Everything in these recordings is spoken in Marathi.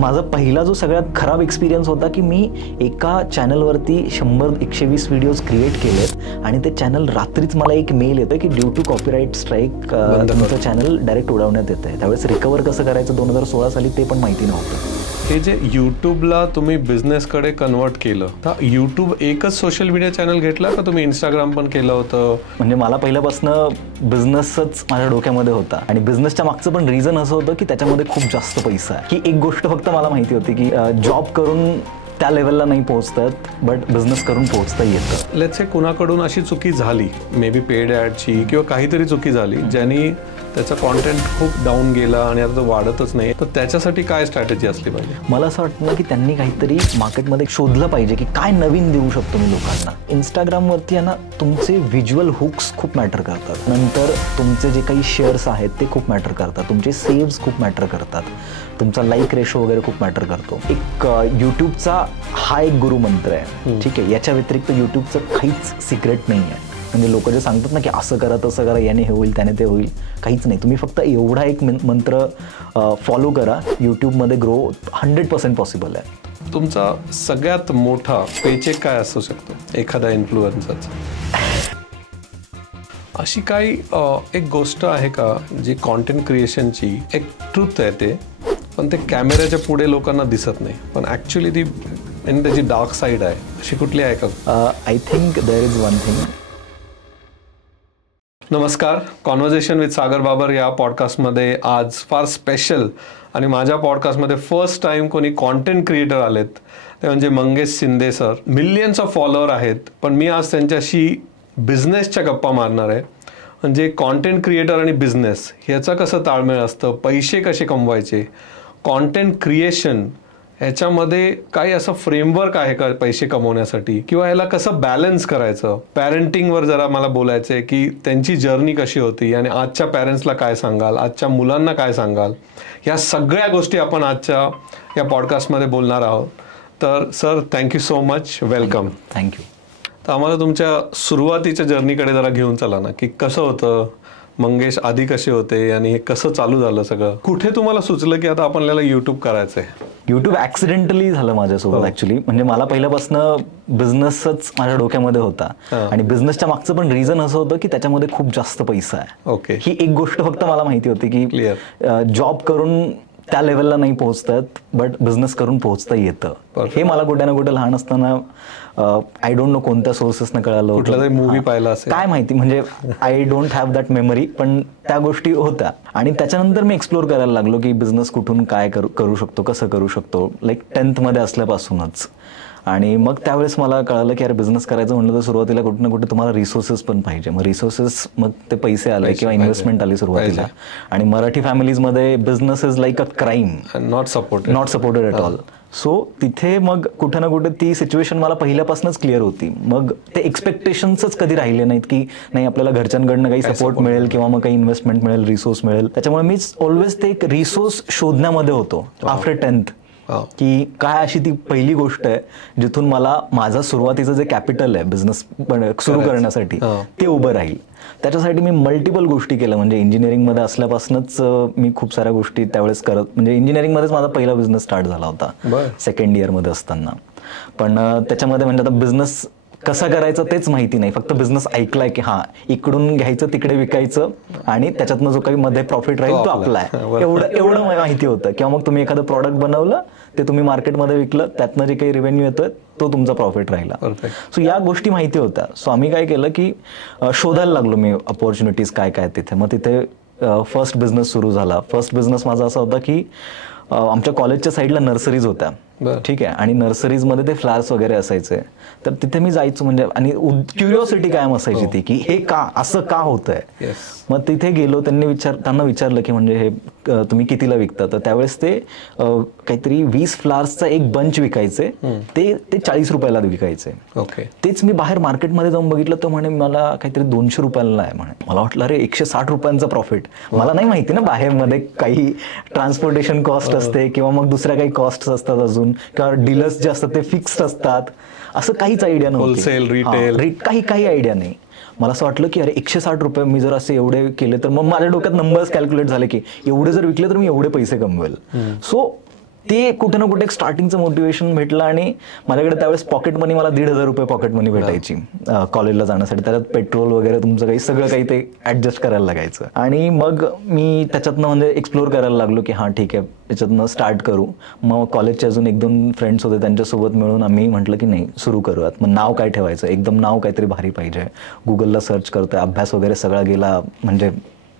माझा पहिला जो सगळ्यात खराब एक्सपिरियन्स होता की मी एका चॅनलवरती 100-120 व्हिडिओज क्रिएट केलेत आणि ते चॅनल रात्रीच मला एक मेल येतं की ड्यू टू कॉपीराईट स्ट्राईक तुमचं चॅनल डायरेक्ट उडवण्यात येतं आहे. त्यावेळेस रिकवर कसं करायचं 2016 साली ते पण माहिती नव्हतं. हे जे यूट्यूबला तुम्ही बिझनेसकडे कन्वर्ट केलं तर यूट्यूब एकच सोशल मीडिया चॅनल घेतला का तुम्ही इंस्टाग्राम पण केलं होतं? म्हणजे मला पहिल्यापासून बिझनेसच माझ्या डोक्यामध्ये होता आणि बिझनेसच्या मागचं पण रिझन असं होतं की त्याच्यामध्ये खूप जास्त पैसा आहे. ही एक गोष्ट फक्त मला माहिती होती की जॉब करून त्या लेवलला नाही पोहोचतात बट बिझनेस करून पोहोचता येतं. लेट्स से कुणाकडून अशी चुकी झाली, मे बी पेड ॲडची किंवा काहीतरी चुकी झाली ज्यांनी त्याचा कॉन्टेंट खूप डाऊन गेला आणि आता तो वाढतच नाही, तर त्याच्यासाठी काय स्ट्रॅटेजी असली पाहिजे? मला असं वाटतं ना की त्यांनी काहीतरी मार्केटमध्ये शोधलं पाहिजे की काय नवीन देऊ शकतो मी लोकांना. इंस्टाग्रामवरती आहे ना तुमचे व्हिज्युअल हुक्स खूप मॅटर करतात, नंतर तुमचे जे काही शेअर्स आहेत ते खूप मॅटर करतात, तुमचे सेव्स खूप मॅटर करतात, तुमचा लाईक रेशो वगैरे खूप मॅटर करतो. एक यूट्यूबचा हा एक गुरुमंत्र आहे, ठीक आहे. याच्या व्यतिरिक्त यूट्यूबचं काहीच सिक्रेट नाही आहे. म्हणजे लोक जे सांगतात ना की असं करा तसं करा, याने हे होईल त्याने ते होईल, काहीच नाही. तुम्ही फक्त एवढा एक मंत्र फॉलो करा, यूट्यूबमध्ये ग्रो 100% पॉसिबल आहे. तुमचा सगळ्यात मोठा पेचेक काय असू शकतो एखाद्या इन्फ्लुएन्सरचा? अशी काही एक गोष्ट आहे का जी कॉन्टेंट क्रिएशनची एक ट्रूथ आहे ते, पण ते कॅमेऱ्याच्या पुढे लोकांना दिसत नाही, पण ॲक्च्युली ती त्याची डार्क साईड आहे, अशी कुठली आहे का? I think there is one thing. नमस्कार, कॉन्व्हर्सेशन विथ सागर बाबर या पॉडकास्टमध्ये आज फार स्पेशल आणि माझ्या पॉडकास्टमध्ये फर्स्ट टाईम कोणी कॉन्टेंट क्रिएटर आलेत, ते म्हणजे Mangesh Shinde sir. Millions of follower आहेत, पण मी आज त्यांच्याशी बिझनेसच्या गप्पा मारणार आहे. म्हणजे कॉन्टेंट क्रिएटर आणि बिझनेस ह्याचा कसं ताळमेळ असतं, पैसे कसे कमवायचे, कॉन्टेंट क्रिएशन ह्याच्यामध्ये काही असं फ्रेमवर्क आहे का पैसे कमवण्यासाठी, किंवा याला कसं बॅलन्स करायचं. पॅरेंटिंगवर जरा मला बोलायचं आहे की त्यांची जर्नी कशी होती आणि आजच्या पॅरेंट्सला काय सांगाल, आजच्या मुलांना काय सांगाल, ह्या सगळ्या गोष्टी आपण आजच्या या पॉडकास्टमध्ये बोलणार आहोत. तर sir, thank you so much, welcome. Thank you. तर आम्हाला तुमच्या सुरुवातीच्या जर्नीकडे जरा घेऊन चला ना, की कसं होतं मंगेश, आधी कसे होते आणि हे कसं चालू झालं सगळं? कुठे तुम्हाला सुचलं की आता आपल्याला यूट्यूब करायचंय? यूट्यूब ऍक्सिडेंटली झालं माझ्यासोबत ऍक्च्युली. म्हणजे मला पहिल्यापासून बिझनेसच माझ्या डोक्यामध्ये होता आणि बिझनेसच्या मागचं पण रिझन असं होतं की त्याच्यामध्ये खूप जास्त पैसा आहे. ओके. ही एक गोष्ट फक्त मला माहिती होती की जॉब करून त्या लेवलला नाही पोहोचतात बट बिझनेस करून पोहोचता येतं. हे मला कुठे ना कुठे लहान असताना आय डोंट नो कोणत्या सोर्सेसनं कळालं होतं, कुठला तरी मूवी पाहिला असेल, काय माहिती, म्हणजे I don't have that memory, पण त्या गोष्टी होत्या. आणि त्याच्यानंतर मी एक्सप्लोर करायला लागलो की बिझनेस कुठून काय करू शकतो, कसं करू शकतो, लाईक 10th मध्ये असल्यापासूनच. आणि मग त्यावेळेस मला कळालं की यार बिझनेस करायचं म्हटलं तर सुरुवातीला कुठे ना कुठे तुम्हाला रिसोर्सेस पण पाहिजे. मग रिसोर्सेस, मग ते पैसे आले किंवा इन्व्हेस्टमेंट आली सुरुवातीला. आणि मराठी फॅमिलीजमध्ये business is like a crime, not supported at all. So तिथे मग कुठे ना कुठे ती सिच्युएशन मला पहिल्यापासूनच क्लिअर होती. मग ते एक्सपेक्टेशन्सच कधी राहिले नाहीत की नाही आपल्याला घरच्यांकडनं काही सपोर्ट मिळेल किंवा मग काही इन्व्हेस्टमेंट मिळेल, रिसोर्स मिळेल. त्याच्यामुळे मीच ऑलवेज ते एक रिसोर्स शोधण्यामध्ये होतो आफ्टर 10th, की काय अशी ती पहिली गोष्ट आहे जिथून मला माझं सुरुवातीचं जे कॅपिटल आहे बिझनेस सुरू करण्यासाठी ते उभं राहील. त्याच्यासाठी मी मल्टिपल गोष्टी केल्या. म्हणजे इंजिनिअरिंगमध्ये असल्यापासूनच मी खूप साऱ्या गोष्टी त्यावेळेस करत, म्हणजे इंजिनिअरिंगमध्येच माझा पहिला बिझनेस स्टार्ट झाला होता सेकंड इयरमध्ये असताना. पण त्याच्यामध्ये म्हणजे आता बिझनेस कसं करायचं तेच माहिती नाही, फक्त बिझनेस ऐकलाय की हां इकडून घ्यायचं तिकडे विकायचं आणि त्याच्यातनं जो काही मध्ये प्रॉफिट राहील तो आपला आहे, एवढं माहिती होतं. किंवा मग तुम्ही एखादं प्रॉडक्ट बनवलं, ते तुम्ही मार्केटमध्ये विकलं, त्यातनं जे काही रेव्हेन्यू येतोय तो तुमचा प्रॉफिट राहिला. सो या गोष्टी माहिती होत्या. सो आम्ही काय केलं की शोधायला लागलो मी अपॉर्च्युनिटीज काय काय तिथे. मग तिथे फर्स्ट बिझनेस सुरू झाला. फर्स्ट बिझनेस माझा असा होता की आमच्या कॉलेजच्या साईडला नर्सरीज होत्या, ठीक आहे, आणि नर्सरीजमध्ये ते फ्लावर्स वगैरे असायचे. तर तिथे मी जायचो, म्हणजे आणि क्युरिओसिटी कायम असायची ती की हे का असं का होतंय. मग तिथे गेलो, त्यांना विचारलं की म्हणजे हे तुम्ही कितीला विकता. तर त्यावेळेस ते काहीतरी 20 फ्लावर्सचा एक बंच विकायचे, ते 40 रुपयाला विकायचे. ओके. तेच मी बाहेर मार्केटमध्ये जाऊन बघितलं तर म्हणे मला काहीतरी 200 रुपयाला आहे म्हणे. मला वाटलं अरे 160 रुपयांचा प्रॉफिट. मला नाही माहिती ना बाहेरमध्ये काही ट्रान्सपोर्टेशन कॉस्ट असते किंवा मग दुसऱ्या काही कॉस्ट असतात अजून, किंवा डीलर्स जे असतात ते फिक्स्ड असतात, असं काहीच आयडिया नव्हती. होलसेल, रिटेल, काही आयडिया नाही. मला असं वाटलं की अरे 160 रुपये मी जर असे एवढे केले तर मग माझ्या डोक्यात नंबर्स कॅल्क्युलेट झाले की एवढे जर विकले तर मी एवढे पैसे कमवेल. सो ते कुठे ना कुठे एक स्टार्टिंगचं मोटिवेशन भेटलं. आणि माझ्याकडे त्यावेळेस पॉकेट मनी, मला 1,500 रुपये पॉकेट मनी भेटायची कॉलेजला जाण्यासाठी. त्याच्यात पेट्रोल वगैरे तुमचं काही सगळं काही ते ऍडजस्ट करायला लागायचं. आणि मग मी त्याच्यातनं म्हणजे एक्सप्लोर करायला लागलो की हां ठीक आहे, त्याच्यातनं स्टार्ट करू. मग कॉलेजचे अजून 1-2 फ्रेंड्स होते, त्यांच्यासोबत मिळून आम्ही म्हटलं की नाही सुरू करूयात. मग नाव काय ठेवायचं, एकदम नाव काहीतरी भारी पाहिजे. गुगलला सर्च करतोय, अभ्यास वगैरे सगळा गेला म्हणजे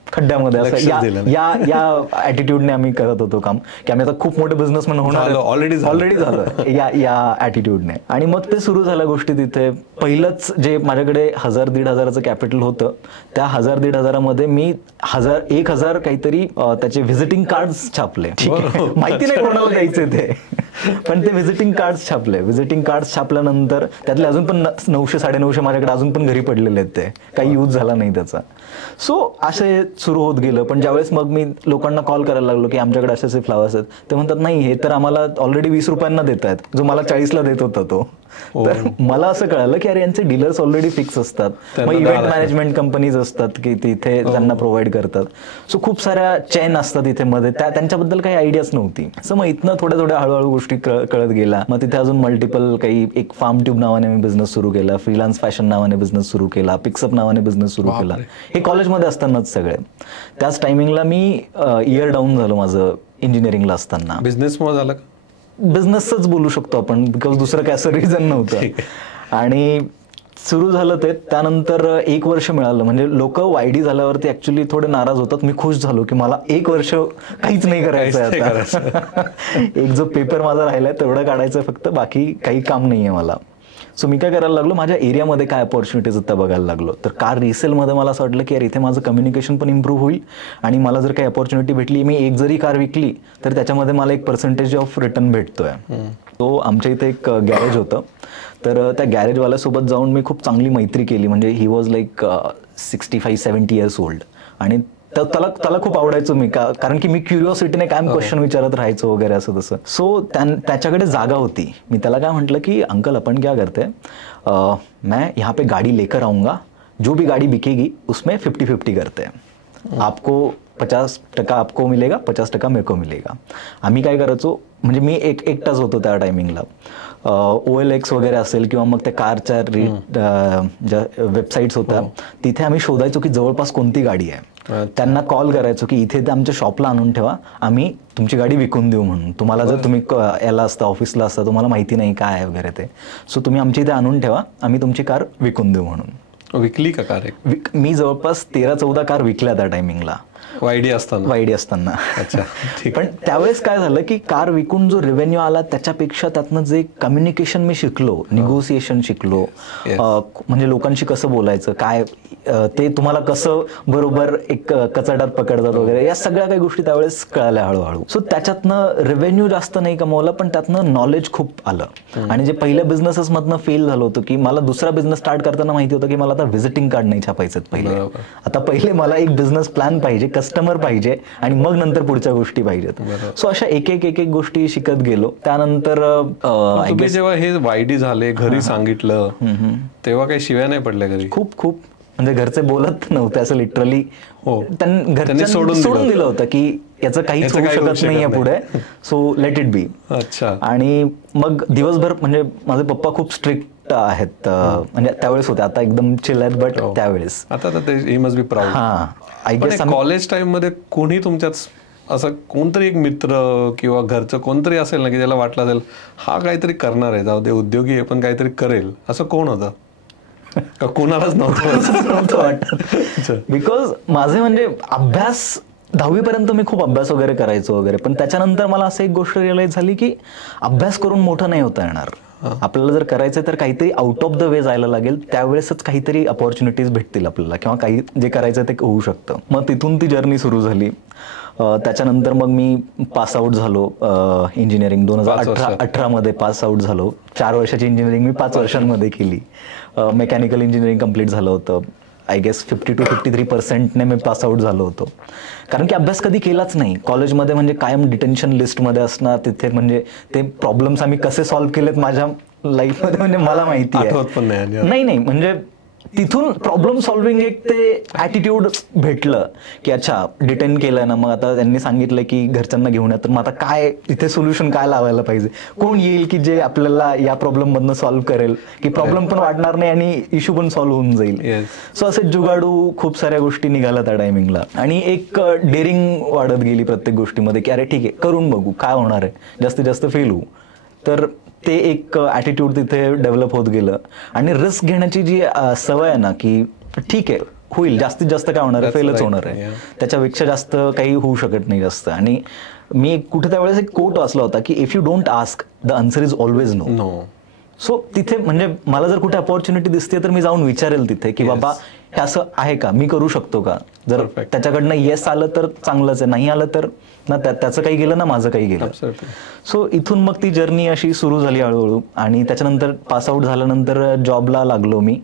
खड्ड्यामध्ये. असं या ॲटिट्यूडने आम्ही करत होतो काम की आम्ही आता खूप मोठे बिझनेसमॅन होणार, ऑलरेडी झालं या ॲटिट्यूडने. आणि मग ते सुरू झाल्या गोष्टी तिथे. पहिलंच जे माझ्याकडे 1,000-1,500चं कॅपिटल होतं, त्या 1,000-1,500मध्ये मी 1,000 काहीतरी त्याचे व्हिजिटिंग कार्ड्स छापले. ठीक आहे, माहिती नाही कोणाला द्यायचे ते, पण ते व्हिजिटिंग कार्ड्स छापले. व्हिजिटिंग कार्ड्स छापल्यानंतर त्यातले अजून पण 900-950 माझ्याकडे अजून पण घरी पडलेले आहेत, ते काही यूज झाला नाही त्याचा. सो असे सुरू होत गेलं. पण ज्यावेळेस मग मी लोकांना कॉल करायला लागलो की आमच्याकडे असे फ्लावर्स आहेत, ते म्हणतात नाही हे तर आम्हाला ऑलरेडी 20 रुपयांना देत आहेत, जो मला 40ला देत होता तो. तर मला असं कळालं की अरे यांचे डीलर्स ऑलरेडी फिक्स असतात, मग इव्हेंट मॅनेजमेंट कंपनीज असतात की तिथे त्यांना प्रोव्हाइड करतात. सो खूप साऱ्या चेन असतात इथे मध्ये, त्यांच्याबद्दल काही आयडियाच नव्हती. सो मग इथनं थोड्या हळूहळू गोष्टी कळत गेल्या. मग तिथे अजून मल्टिपल काही, एक फार्म ट्यूब नावाने मी बिझनेस सुरू केला, फ्रीलान्स फॅशन नावाने बिझनेस सुरू केला, पिक्सअप नावाने बिझनेस सुरू केला. हे कॉलेजमध्ये असतानाच सगळे. त्याच टायमिंगला मी इयर डाऊन झालो माझं इंजिनिअरिंगला असताना. बिझनेसमुळे झालं का? बिझनेसच बोलू शकतो आपण, बिकॉज दुसरं काय असं रिझन नव्हतं. आणि सुरू झालं ते. त्यानंतर 1 वर्ष मिळालं. म्हणजे लोक वायडी झाल्यावरती ऍक्च्युली थोडे नाराज होतात. मी खुश झालो की मला 1 वर्ष काहीच नाही करायचं आता. एक जो पेपर माझा राहिलाय तेवढं काढायचं फक्त, बाकी काही काम नाहीये मला. सो मी काय करायला लागलो, माझ्या एरियामध्ये काय अपॉर्च्युनिटीज आहेत त्या बघायला लागलो. तर कार रिसेलमध्ये मला असं वाटलं की यार इथे माझं कम्युनिकेशन पण इम्प्रूव्ह होईल, आणि मला जर काही अपॉर्च्युनिटी भेटली, मी एक जरी कार विकली तर त्याच्यामध्ये मला एक पर्सेंटेज ऑफ रिटर्न भेटतोय. तो आमच्या इथे एक गॅरेज होतं, तर त्या गॅरेजवाल्यासोबत जाऊन मी खूप चांगली मैत्री केली. म्हणजे he was like 65-70 years old. आणि त्याला खूप आवडायचो मी, कारण की मी क्युरिओसिटीने कायम क्वेश्चन विचारत राहायचो वगैरे असं तसं. सो त्याच्याकडे जागा होती. मी त्याला काय म्हटलं की अंकल अपन क्या करते, मैं यहाँ पे गाड़ी लेकर आऊँगा, जो भी गाड़ी बिकेगी उसमें 50-50 करते हैं. आपको 50% आपको मिलेगा, 50% मेरे को मिलेगा. आम्ही काय करायचो, म्हणजे मी एकटाच होतो त्या टायमिंगला. OLX वगैरे असेल किंवा मग त्या कारच्या ज्या वेबसाईट्स होत्या तिथे आम्ही शोधायचो की जवळपास कोणती गाडी आहे. त्यांना कॉल करायचो की इथे ते आमच्या शॉपला आणून ठेवा, आम्ही तुमची गाडी विकून देऊ म्हणून. तुम्हाला जर तुम्ही याला असता, ऑफिसला असता, तुम्हाला माहिती नाही काय आहे वगैरे ते, सो तुम्ही आमच्या इथे आणून ठेवा, आम्ही तुमची कार विकून देऊ म्हणून. विकली का कार? मी जवळपास 13-14 कार विकल्या त्या टायमिंगला, वायडी असताना. अच्छा. पण त्यावेळेस काय झालं की कार विकून जो रेव्हेन्यू आला त्याच्यापेक्षा त्यातनं जे कम्युनिकेशन मी शिकलो, निगोसिएशन शिकलो, म्हणजे लोकांशी कसं बोलायचं, काय ते तुम्हाला कसं बरोबर एक कचाटात पकडतात वगैरे, या सगळ्या काही गोष्टी त्यावेळेस कळाल्या हळूहळू. सो त्याच्यातनं रेव्हेन्यू जास्त नाही कमवलं, पण त्यातनं नॉलेज खूप आलं. आणि जे पहिल्या बिझनेसेस मधनं फेल झालं होतं की मला दुसरा बिझनेस स्टार्ट करताना माहिती होतं की मला आता व्हिजिटिंग कार्ड नाही छापायचं पहिले. आता पहिले मला एक बिझनेस प्लॅन पाहिजे, कस्टमर पाहिजे, आणि मग नंतर पुढच्या गोष्टी पाहिजेत. सो अशा एक गोष्टी शिकत गेलो. त्यानंतर जेव्हा हे वायडी झाले, घरी सांगितलं तेव्हा काही शिव्या नाही पडल्या घरी? खूप म्हणजे घरचे बोलत नव्हते असं लिटरली. घरच्यांनी सोडून दिलं होतं की याचं काहीच होऊ शकत नाहीये पुढे, सो लेट इट बी. अच्छा. आणि मग दिवसभर, म्हणजे माझे पप्पा खूप स्ट्रिक्ट आहेत, म्हणजे त्यावेळेस होते, आता एकदम चिल आहेत, बट त्यावेळेस कॉलेज टाइम मध्ये कोणी तुमच्यात असं कोणतरी एक मित्र किंवा घरचं कोणतरी असेल ना की त्याला वाटलं असेल हा काहीतरी करणार आहे, जाऊ दे उद्योगी आहे पण काहीतरी करेल, असं कोण होतं? का कोणालाच नव्हतं वाटत? बिकॉज माझे म्हणजे अभ्यास 10वी पर्यंत मी खूप अभ्यास वगैरे करायचो वगैरे, पण त्याच्यानंतर मला असं एक गोष्ट रिअलाइज झाली की अभ्यास करून मोठं नाही होता येणार. आपल्याला जर करायचं तर काहीतरी आउट ऑफ द वे जायला लागेल, त्यावेळेसच काहीतरी अपॉर्च्युनिटीज भेटतील आपल्याला, किंवा काही जे करायचं ते होऊ शकतं. मग तिथून ती जर्नी सुरू झाली. त्याच्यानंतर मग मी पास आउट झालो इंजिनिअरिंग 2018 मध्ये पास आउट झालो. 4 वर्षाची इंजिनिअरिंग मी 5 वर्षांमध्ये केली. मेकॅनिकल इंजिनिअरिंग कम्प्लीट झालं होतं. आय गेस 50-53% मी पास आउट झालो होतो, कारण की अभ्यास कधी केलाच नाही कॉलेजमध्ये. म्हणजे कायम डिटेन्शन लिस्टमध्ये असणार तिथे, म्हणजे ते प्रॉब्लेम्स आम्ही कसे सॉल्व्ह केलेत माझ्या लाईफमध्ये म्हणजे मला माहिती आहे. नाही म्हणजे तिथून प्रॉब्लेम सॉल्व्हिंग एक ते ॲटिट्यूड भेटलं की अच्छा डिटेन केलं ना, मग आता त्यांनी सांगितलं की घरच्यांना घेऊन या, तर मग आता काय इथे सोल्युशन काय लावायला पाहिजे, कोण येईल की जे आपल्याला या प्रॉब्लेम मधनं सॉल्व्ह करेल की प्रॉब्लेम पण वाढणार नाही आणि इश्यू पण सॉल्व्ह होऊन जाईल. सो असे जुगाडू खूप साऱ्या गोष्टी निघाल्या त्या टायमिंगला आणि एक डेअरिंग वाढत गेली प्रत्येक गोष्टीमध्ये की अरे ठीक आहे करून बघू काय होणार आहे, जास्तीत जास्त फेल होऊ. तर ते एक ॲटिट्यूड तिथे डेव्हलप होत गेलं आणि रिस्क घेण्याची जी सवय आहे ना की ठीक आहे होईल, जास्तीत जास्त काय होणार आहे, फेलच होणार आहे, त्याच्यापेक्षा जास्त काही होऊ शकत नाही जास्त. आणि मी कुठे त्यावेळेस एक कोट वाचला होता की if you don't ask the answer is always no. So तिथे म्हणजे मला जर कुठे अपॉर्च्युनिटी दिसते तर मी जाऊन विचारेल तिथे की बाबा हे असं आहे का, मी करू शकतो का, जर त्याच्याकडनं येस आलं तर चांगलंच आहे, नाही आलं तर ना त्याचं काही गेलं ना माझं काही गेलं. सो इथून मग ती जर्नी अशी सुरू झाली हळूहळू आणि त्याच्यानंतर पासआउट झाल्यानंतर जॉबला लागलो मी.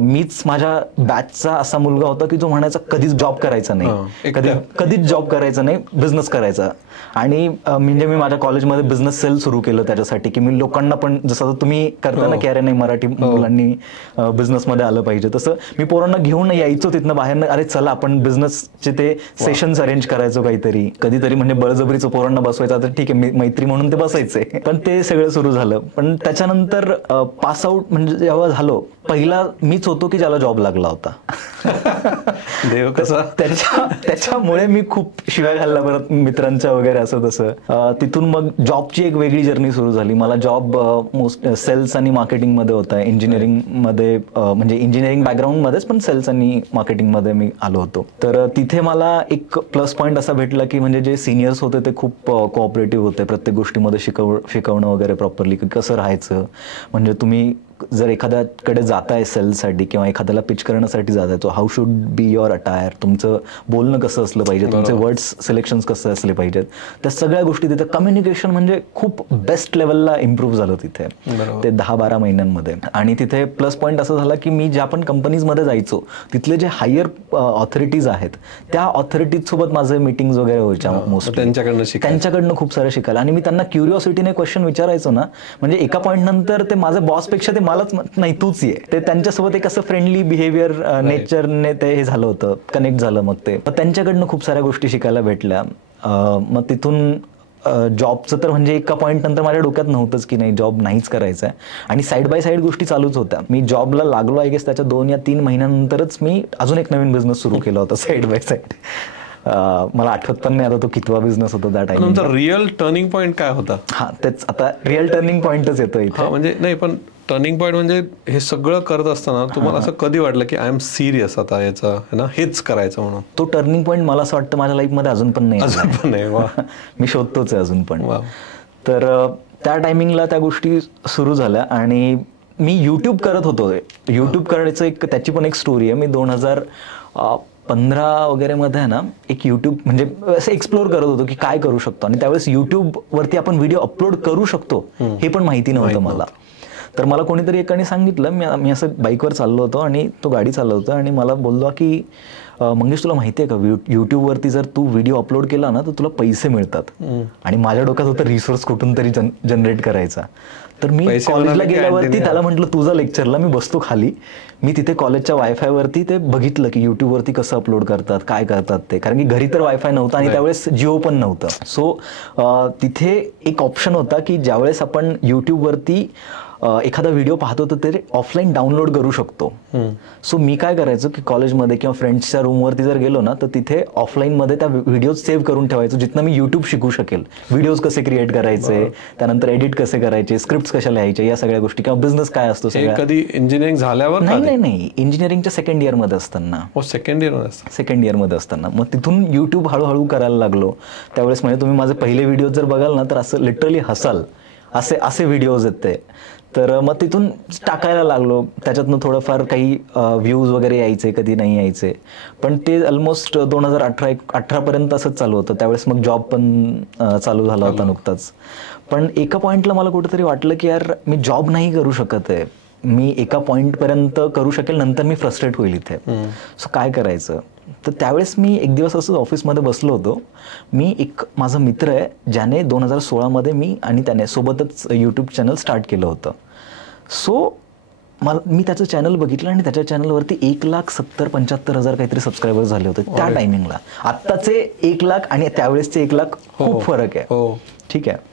मीच माझ्या बॅचचा असा मुलगा होता की जो म्हणायचा कधीच जॉब करायचा नाही, कधीच जॉब करायचा नाही, बिझनेस करायचा. आणि म्हणजे मी माझ्या कॉलेजमध्ये बिझनेस सेल सुरू केलं त्याच्यासाठी की मी लोकांना पण जसं तुम्ही करता ना की अरे नाही मराठी मुलांनी बिझनेसमध्ये आलं पाहिजे, तसं मी पोरांना घेऊन यायचो तिथनं बाहेर, अरे चला आपण बिझनेसचे ते सेशन्स अरेंज करायचो काहीतरी, कधीतरी म्हणजे बळजबरीचं पोरांना बसवायचं, तर ठीक आहे मैत्री म्हणून ते बसायचे. पण ते सगळं सुरू झालं. पण त्याच्यानंतर पासआउट म्हणजे जेव्हा झालो पहिला मीच होतो की ज्याला जॉब लागला होता. त्याच्यामुळे मी खूप शिव्या घालला परत मित्रांच्या वगैरे असं तसं. तिथून मग जॉबची एक वेगळी जर्नी सुरू झाली. मला जॉब सेल्स आणि मार्केटिंग मध्ये होता, इंजिनिअरिंग मध्ये म्हणजे इंजिनिअरिंग बॅकग्राऊंड मध्येच पण सेल्स आणि मार्केटिंग मध्ये मी आलो होतो. तर तिथे मला एक प्लस पॉईंट असा भेटला की म्हणजे जे सिनियर्स होते ते खूप कोऑपरेटिव्ह होते, प्रत्येक गोष्टीमध्ये शिकवणं वगैरे प्रॉपरली कसं राहायचं. म्हणजे तुम्ही जर एखाद्याकडे जाताय सेल्ससाठी किंवा एखाद्याला पिच करण्यासाठी जाताय, तो how should be your attire, तुमचं बोलणं कसं असलं पाहिजे, तुमचे वर्ड्स सिलेक्शन्स कसं असले पाहिजेत, त्या सगळ्या गोष्टी तिथे कम्युनिकेशन म्हणजे खूप बेस्ट लेवलला इम्प्रूव्ह झालं तिथे ते 10-12 महिन्यांमध्ये. आणि तिथे प्लस पॉईंट असं झाला की मी ज्या पण कंपनीजमध्ये जायचो तिथले जे हायर ऑथॉरिटीज आहेत त्या ऑथॉरिटीज सोबत माझे मीटिंग्स वगैरे व्हायच्या मोस्टली, त्यांच्याकडनं खूप सारं शिकायला. आणि मी त्यांना क्युरिओसिटीने क्वेश्चन विचारायचो ना, म्हणजे एका पॉईंट नंतर ते माझ्या बॉसपेक्षा ते मलाच नाही तूच ये, ते त्यांच्यासोबत एक असं फ्रेंडली बिहेवियर नेचरने ते हे झालं होतं, कनेक्ट झालं. मग ते त्यांच्याकडनं खूप साऱ्या गोष्टी शिकायला भेटल्या. मग तिथून जॉबचं तर म्हणजे एका पॉईंट नंतर माझ्या डोक्यात नव्हतंच की नाही जॉब नाहीच करायचं आहे. आणि साईड बाय साईड गोष्टी चालूच होत्या. मी जॉबला लागलो आय गेस त्याच्या 2 या 3 महिन्यानंतरच मी अजून एक नवीन बिझनेस सुरू केला होता साईड बाय साईड. मला आठवत पण नाही आता तो कितवा बिझनेस होता त्या टाइम. तुमचा रिअल टर्निंग पॉईंट काय होता? हा तेच आता रिअल टर्निंग पॉईंटच येतो इथे. म्हणजे नाही पण टर्निंग पॉईंट म्हणजे हे सगळं करत असताना तुम्हाला असं कधी वाटलं की आय एम सिरियस आता याचं ना हेच करायचं म्हणून? तो टर्निंग पॉईंट मला असं वाटतं माझ्या लाईफमध्ये अजून पण नाही. मी शोधतोच आहे अजून पण. तर त्या टायमिंगला त्या गोष्टी सुरू झाल्या आणि मी यूट्यूब करत होतो. यूट्यूब करायचं एक त्याची पण एक स्टोरी आहे. मी 2015 वगैरे मध्ये आहे ना एक यूट्यूब म्हणजे असं एक्सप्लोर करत होतो की काय करू शकतो. आणि त्यावेळेस यूट्यूबवरती आपण व्हिडिओ अपलोड करू शकतो हे पण माहिती नव्हतं मला. तर मला कोणीतरी एकाने सांगितलं, मी असं बाईकवर चाललो होतो आणि तो गाडी चालवत होता आणि मला बोलला की मंगेश तुला माहिती आहे का यूट्यूबवरती जर तू व्हिडिओ अपलोड केला ना तर तुला पैसे मिळतात. आणि माझ्या डोक्यात होतं रिसोर्स कुठून तरी जनरेट करायचा. तर मी कॉलेजला गेल्यावरती त्याला म्हटलं तुझा लेक्चरला मी बसतो खाली, मी तिथे कॉलेजच्या वायफायवरती ते बघितलं की यूट्यूबवरती कसं अपलोड करतात काय करतात ते, कारण की घरी तर वायफाय नव्हता आणि त्यावेळेस जिओ पण नव्हतं. सो तिथे एक ऑप्शन होता की ज्यावेळेस आपण यूट्यूबवरती एखादा व्हिडिओ पाहतो तर ते ऑफलाईन डाउनलोड करू शकतो. सो मी काय करायचो की कॉलेजमध्ये किंवा फ्रेंड्सच्या रूमवरती जर गेलो ना तर तिथे ऑफलाईनमध्ये त्या व्हिडिओज सेव्ह करून ठेवायचो जिथनं मी यूट्यूब शिकू शकेल. व्हिडिओज कसे क्रिएट करायचे, त्यानंतर एडिट कसे करायचे, स्क्रिप्ट कशा लिहायचे, या सगळ्या गोष्टी, किंवा बिझनेस काय असतो सगळ्या. कधी इंजिनिअरिंग झाल्यावर? नाही इंजिनिअरिंगच्या सेकंड इयरमध्ये असताना. सेकंड इयरमध्ये असताना मग तिथून यूट्यूब हळूहळू करायला लागलो. त्यावेळेस म्हणजे तुम्ही माझे पहिले व्हिडिओ जर बघाल ना तर असं लिटरली हसाल असे व्हिडिओज आहेत ते. तर मग तिथून टाकायला लागलो. त्याच्यातनं थोडंफार काही व्ह्यूज वगैरे यायचे, कधी नाही यायचे. पण ते ऑलमोस्ट 2018 पर्यंत असंच चालू होतं. त्यावेळेस मग जॉब पण चालू झाला होता नुकताच. पण एका पॉईंटला मला कुठेतरी वाटलं की यार मी जॉब नाही करू शकत आहे. मी एका पॉईंटपर्यंत करू शकेल, नंतर मी फ्रस्ट्रेट होईल इथे. सो काय करायचं? तर त्यावेळेस मी एक दिवस असंच ऑफिसमध्ये बसलो होतो. मी एक माझा मित्र आहे ज्याने 2016 मध्ये मी आणि त्याने सोबतच यूट्यूब चॅनल स्टार्ट केलं होतं. सो मी त्याचं चॅनल बघितलं आणि त्याच्या चॅनलवरती 1,70,75,000 काहीतरी सबस्क्रायबर झाले होते त्या टायमिंगला. आत्ताचे 1,00,000 आणि त्यावेळेसचे 1,00,000 खूप फरक आहे. ठीक आहे.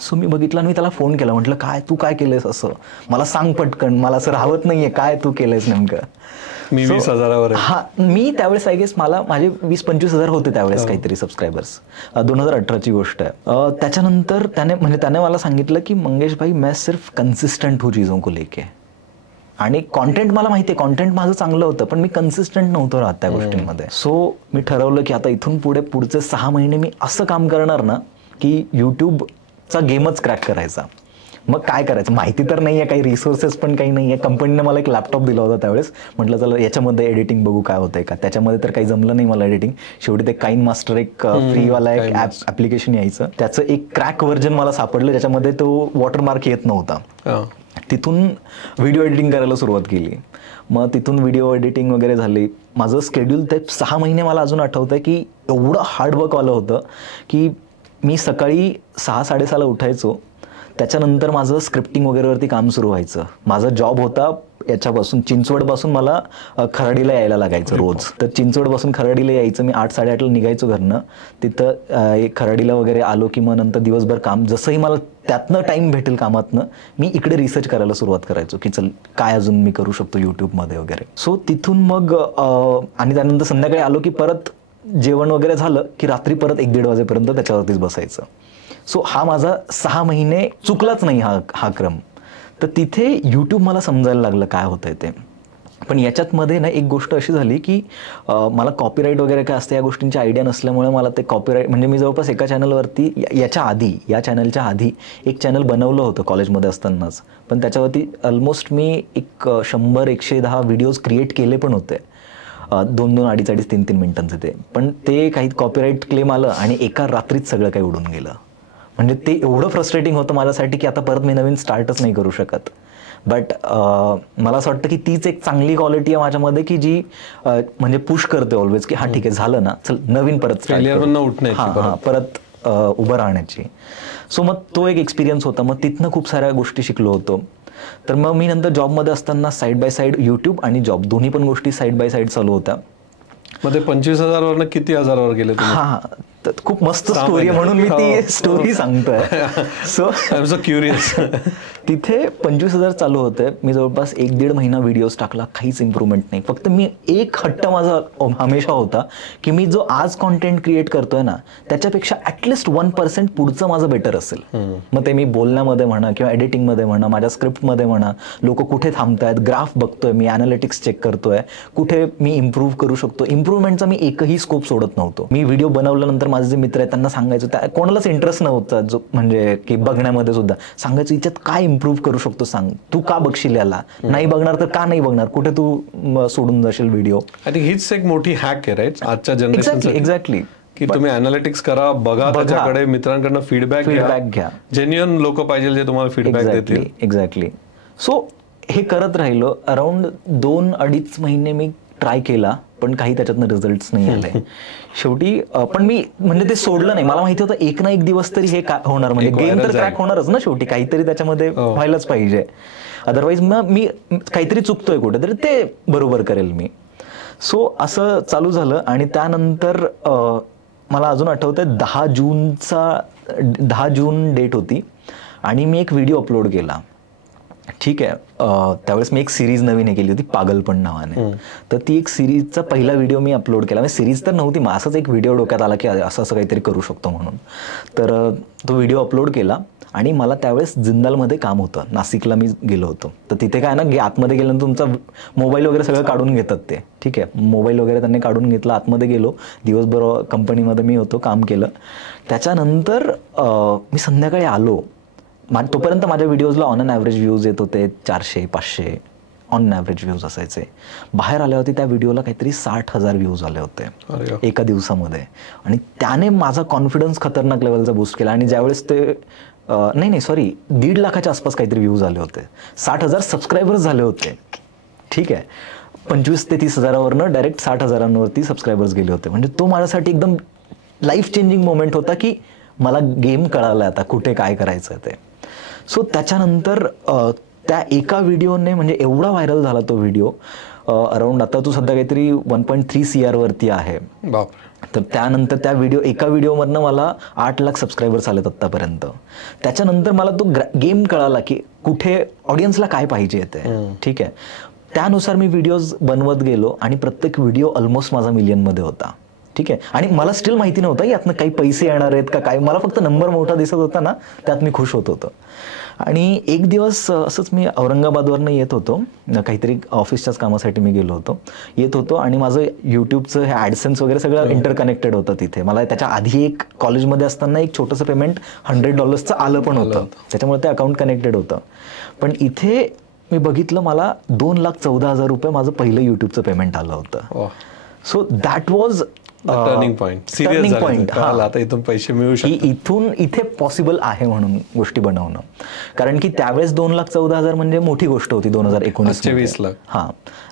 सो मी बघितलं आणि मी त्याला फोन केला, म्हटलं काय तू काय केलंयस असं, मला सांग पटकन, मला असं राहत नाहीये, काय तू केलंयस नेमकं. मी 20,000 हा, मी त्यावेळेस आय गेस माझे 20-25,000 होते त्यावेळेस काहीतरी सबस्क्रायबर्स. 2018ची गोष्ट आहे. त्याच्यानंतर त्याने मला सांगितलं की मंगेश भाई मैं सिर्फ कंसिस्टंट हूँ चीजों को लेके. आणि कॉन्टेंट मला माहिती आहे, कॉन्टेंट माझं चांगलं होतं, पण मी कन्सिस्टंट नव्हतो राहत त्या गोष्टींमध्ये. सो मी ठरवलं की आता इथून पुढचे 6 महिने मी असं काम करणार ना की यूट्यूबचा गेमच क्रॅक करायचा. मग काय करायचं माहिती तर नाही आहे, काही रिसोर्सेस पण काही नाही आहे. कंपनीने मला एक लॅपटॉप दिला होता त्यावेळेस, म्हटलं चला याच्यामध्ये एडिटिंग बघू काय होतंय का. त्याच्यामध्ये तर काही जमलं नाही मला एडिटिंग. शेवटी ते काइन मास्टर एक फ्रीवाला एक ॲप्लिकेशन यायचं, त्याचं एक क्रॅक व्हर्जन मला सापडलं ज्याच्यामध्ये तो वॉटरमार्क येत नव्हता. तिथून व्हिडिओ एडिटिंग करायला सुरुवात केली. मग तिथून व्हिडिओ एडिटिंग वगैरे झाली. माझं स्केड्यूल ते 6 महिने मला अजून आठवतं की एवढं हार्डवर्कवालं होतं की मी सकाळी 6-6:30ला उठायचो. त्याच्यानंतर माझं स्क्रिप्टिंग वगैरेवरती काम सुरू व्हायचं. माझा जॉब होता याच्यापासून चिंचवडपासून मला खराडीला यायला लागायचं रोज. तर चिंचवडपासून खराडीला यायचं मी 8-8:30ला निघायचो घरनं. तिथं एक खराडीला वगैरे आलो की मग नंतर दिवसभर काम, जसंही मला त्यातनं टाईम भेटेल कामातनं मी इकडे रिसर्च करायला सुरुवात करायचो की चल काय अजून मी करू शकतो यूट्यूबमध्ये वगैरे. सो तिथून मग आणि त्यानंतर संध्याकाळी आलो की परत जेवण वगैरे झालं की रात्री परत 1-1:30 वाजेपर्यंत त्याच्यावरतीच बसायचं. सो हा माझा 6 महिने चुकलाच नाही हा क्रम. तर तिथे यूट्यूब मला समजायला लागलं काय होतंय ते. पण याच्यात मध्ये ना एक गोष्ट अशी झाली की मला कॉपीराईट वगैरे काय असते या गोष्टींची आयडिया नसल्यामुळे मला ते कॉपीराईट म्हणजे मी जवळपास एका चॅनलवरती या चॅनलच्या आधी एक चॅनल बनवलं होतं कॉलेजमध्ये असतानाच. पण त्याच्यावरती ऑलमोस्ट मी एक 100-110 व्हिडिओज क्रिएट केले पण होते. 2-2, 2.5, 3-3 मिनिटांचे ते. पण ते काही कॉपीराईट क्लेम आलं आणि एका रात्रीत सगळं काही उडून गेलं. म्हणजे ते एवढं फ्रस्ट्रेटिंग होतं माझ्यासाठी की आता परत मी नवीन स्टार्टच नाही करू शकत. बट मला असं वाटतं की तीच एक चांगली क्वालिटी आहे माझ्यामध्ये की जी म्हणजे पुश करते ऑलवेज की हा ठीक आहे झालं ना चल नवीन परत परत उभं राहण्याची. सो मग तो एक एक्सपिरियन्स होता. मग तिथनं खूप साऱ्या गोष्टी शिकलो होतो. तर मग मी नंतर जॉबमध्ये असताना साईड बाय साईड यूट्यूब आणि जॉब दोन्ही पण गोष्टी साईड बाय साईड चालू होत्या. मग ते 25,000 किती हजारावर गेले? हा, खूप मस्त स्टोरी आहे म्हणून मी ती स्टोरी सांगतोय. So I am so curious. तिथे 25,000 चालू होते. मी जवळपास 1-1.5 महिना व्हिडिओज टाकला, काहीच इम्प्रूव्हमेंट नाही. फक्त मी एक हट्ट माझा हमेशा होता की मी जो आज कॉन्टेंट क्रिएट करतोय ना त्याच्यापेक्षा ॲटलिस्ट 1% पुढचं माझं बेटर असेल. मग ते मी बोलण्यामध्ये म्हणा किंवा एडिटिंगमध्ये म्हणा, माझ्या स्क्रिप्टमध्ये म्हणा, लोक कुठे थांबतायत, ग्राफ बघतोय मी, ॲनालिटिक्स चेक करतोय, कुठे मी इम्प्रूव्ह करू शकतो. इम्प्रूव्हमेंटचा मी एकही स्कोप सोडत नव्हतो. मी व्हिडिओ बनवल्यानंतर माझे जे मित्र आहेत त्यांना सांगायचो, त्या कोणालाच इंटरेस्ट नव्हता जो म्हणजे की बघण्यामध्ये सुद्धा, सांगायचं याच्यात काय इम्प्रूव्ह करू शकतो सांग, तू का बघशील याला, नाही बघणार तर का नाही बघणार, कुठे तू सोडून जाशील व्हिडिओ. आय थिंक हीच एक मोठी हॅक आहे राईट आजच्या जनरेशनसाठी. एक्झॅक्टली की तुम्ही अनालिटिक्स करा, बघा, त्याच्याकडे मित्रांकडनं फीडबॅक घ्या. जेन्युइन लोक पाहिजे जे तुम्हाला फीडबॅक देतील. एक्झॅक्टली. सो हे करत राहिलो. अराउंड 2-2.5 महिने मी ट्राय केला पण काही त्याच्यातनं रिझल्ट्स नाही आले. शेवटी पण मी म्हणजे ते सोडलं नाही. मला माहिती होतं एक ना एक दिवस तरी हे होणार, म्हणजे गेम तर क्रॅक होणारच ना शेवटी, काहीतरी त्याच्यामध्ये व्हायलाच पाहिजे. अदरवाईज मग मी काहीतरी चुकतोय कुठेतरी ते बरोबर करेल मी. सो असं चालू झालं आणि त्यानंतर मला अजून आठवतंय 10 जून डेट होती आणि मी एक व्हिडिओ अपलोड केला. ठीक आहे. त्यावेळेस मी एक सिरीज नवीन केली होती पागलपण नावाने. तर ती एक सिरीजचा पहिला व्हिडिओ मी अपलोड केला. म्हणजे सिरीज तर नव्हती, मग असंच एक व्हिडिओ डोक्यात आला की असं असं काहीतरी करू शकतो म्हणून. तर तो व्हिडिओ अपलोड केला आणि मला त्यावेळेस जिंदालमध्ये काम होतं, नाशिकला मी गेलो होतो. तर तिथे काय ना आतमध्ये गेल्यानंतर तुमचा मोबाईल वगैरे सगळं काढून घेतात ते. ठीक आहे. मोबाईल वगैरे त्यांनी काढून घेतला. आतमध्ये गेलो, दिवसभर कंपनीमध्ये मी होतो, काम केलं. त्याच्यानंतर मी संध्याकाळी आलो. तोपर्यंत माझ्या व्हिडिओजला ऑन अन ॲव्हरेज व्ह्यूज येत होते 400-500 ऑन ॲव्हरेज व्ह्यूज असायचे. बाहेर आल्यावरती त्या व्हिडिओला काहीतरी 60,000 व्ह्यूज आले होते एका दिवसामध्ये. आणि त्याने माझा कॉन्फिडन्स खतरनाक लेवलचा बूस्ट केला. आणि ज्यावेळेस ते 1.5 लाखाच्या आसपास काहीतरी व्ह्यूज आले होते, 60,000 सबस्क्रायबर्स झाले होते. ठीक आहे. 25,000 ते 30,000वरनं डायरेक्ट 60,000वरती सबस्क्रायबर्स गेले होते. म्हणजे तो माझ्यासाठी एकदम लाईफ चेंजिंग मोमेंट होता की मला गेम कळाला आता कुठे काय करायचं ते. सो त्याच्यानंतर त्या एका व्हिडिओने म्हणजे एवढा व्हायरल झाला तो व्हिडिओ. अराउंड आता तो सध्या काहीतरी 1.3 CR वरती आहे. बापरे. तर त्यानंतर त्या एका व्हिडिओमधनं मला 8 लाख सबस्क्रायबर्स आलेत आत्तापर्यंत. त्याच्यानंतर मला तो गेम कळाला की कुठे ऑडियन्सला काय पाहिजे ते. ठीक आहे, त्यानुसार मी व्हिडिओज बनवत गेलो आणि प्रत्येक व्हिडिओ ऑलमोस्ट माझा मिलियनमध्ये होता. ठीक आहे, आणि मला स्टील माहिती नव्हतं यातनं काही पैसे येणार आहेत का काय. मला फक्त नंबर मोठा दिसत होता ना, त्यात मी खुश होत होतो. आणि एक दिवस असंच मी औरंगाबादवरनं येत होतो, काहीतरी ऑफिसच्याच कामासाठी मी गेलो होतो, येत होतो आणि माझं यूट्यूबचं हे ॲडसेन्स वगैरे सगळं इंटरकनेक्टेड होतं तिथे. मला त्याच्या आधी एक कॉलेजमध्ये असताना एक छोटंसं पेमेंट $100 आलं पण होतं, त्याच्यामुळे ते अकाउंट कनेक्टेड होतं. पण इथे मी बघितलं मला 2,14,000 रुपये माझं पहिलं यूट्यूबचं पेमेंट आलं होतं. So that was turning point. आता इथून पैसे मिळू शकतात, इथून इथे पॉसिबल आहे म्हणून गोष्टी बनवणं. कारण की त्यावेळेस 2,14,000 म्हणजे मोठी गोष्ट होती 2019. 20 लाख. हा,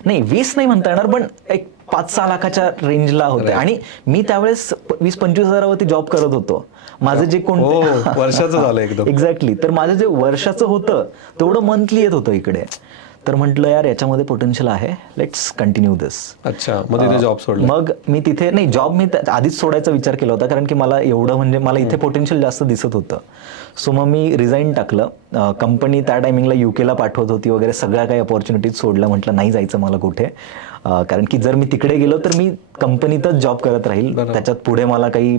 नाही 20 नाही म्हणता येणार, पण एक 5-6 लाखाच्या रेंजला होते. आणि मी त्यावेळेस 20-25 हजारावरती जॉब करत होतो. माझं जे कोणतं वर्षाचं झालं एकदम. एक्झॅक्टली. तर माझं जे वर्षाचं होतं तेवढं मंथली येत होतं इकडे. तर म्हटलं यार याच्यामध्ये पोटेन्शियल आहे, लेट्स कंटिन्यू दिस. अच्छा, मग तिथे जॉब सोडला? मग मी तिथे नाही, जॉब मी आधीच सोडायचा विचार केला होता, कारण की मला एवढं म्हणजे मला इथे पोटेन्शियल जास्त दिसत होतं. सो मग मी रिझाईन टाकलं. कंपनी त्या टायमिंगला UK पाठवत होती वगैरे, सगळ्या काही अपॉर्च्युनिटीज सोडल्या. म्हटलं नाही जायचं मला कुठे, कारण की जर मी तिकडे गेलो तर मी कंपनीतच जॉब करत राहील, त्याच्यात पुढे मला काही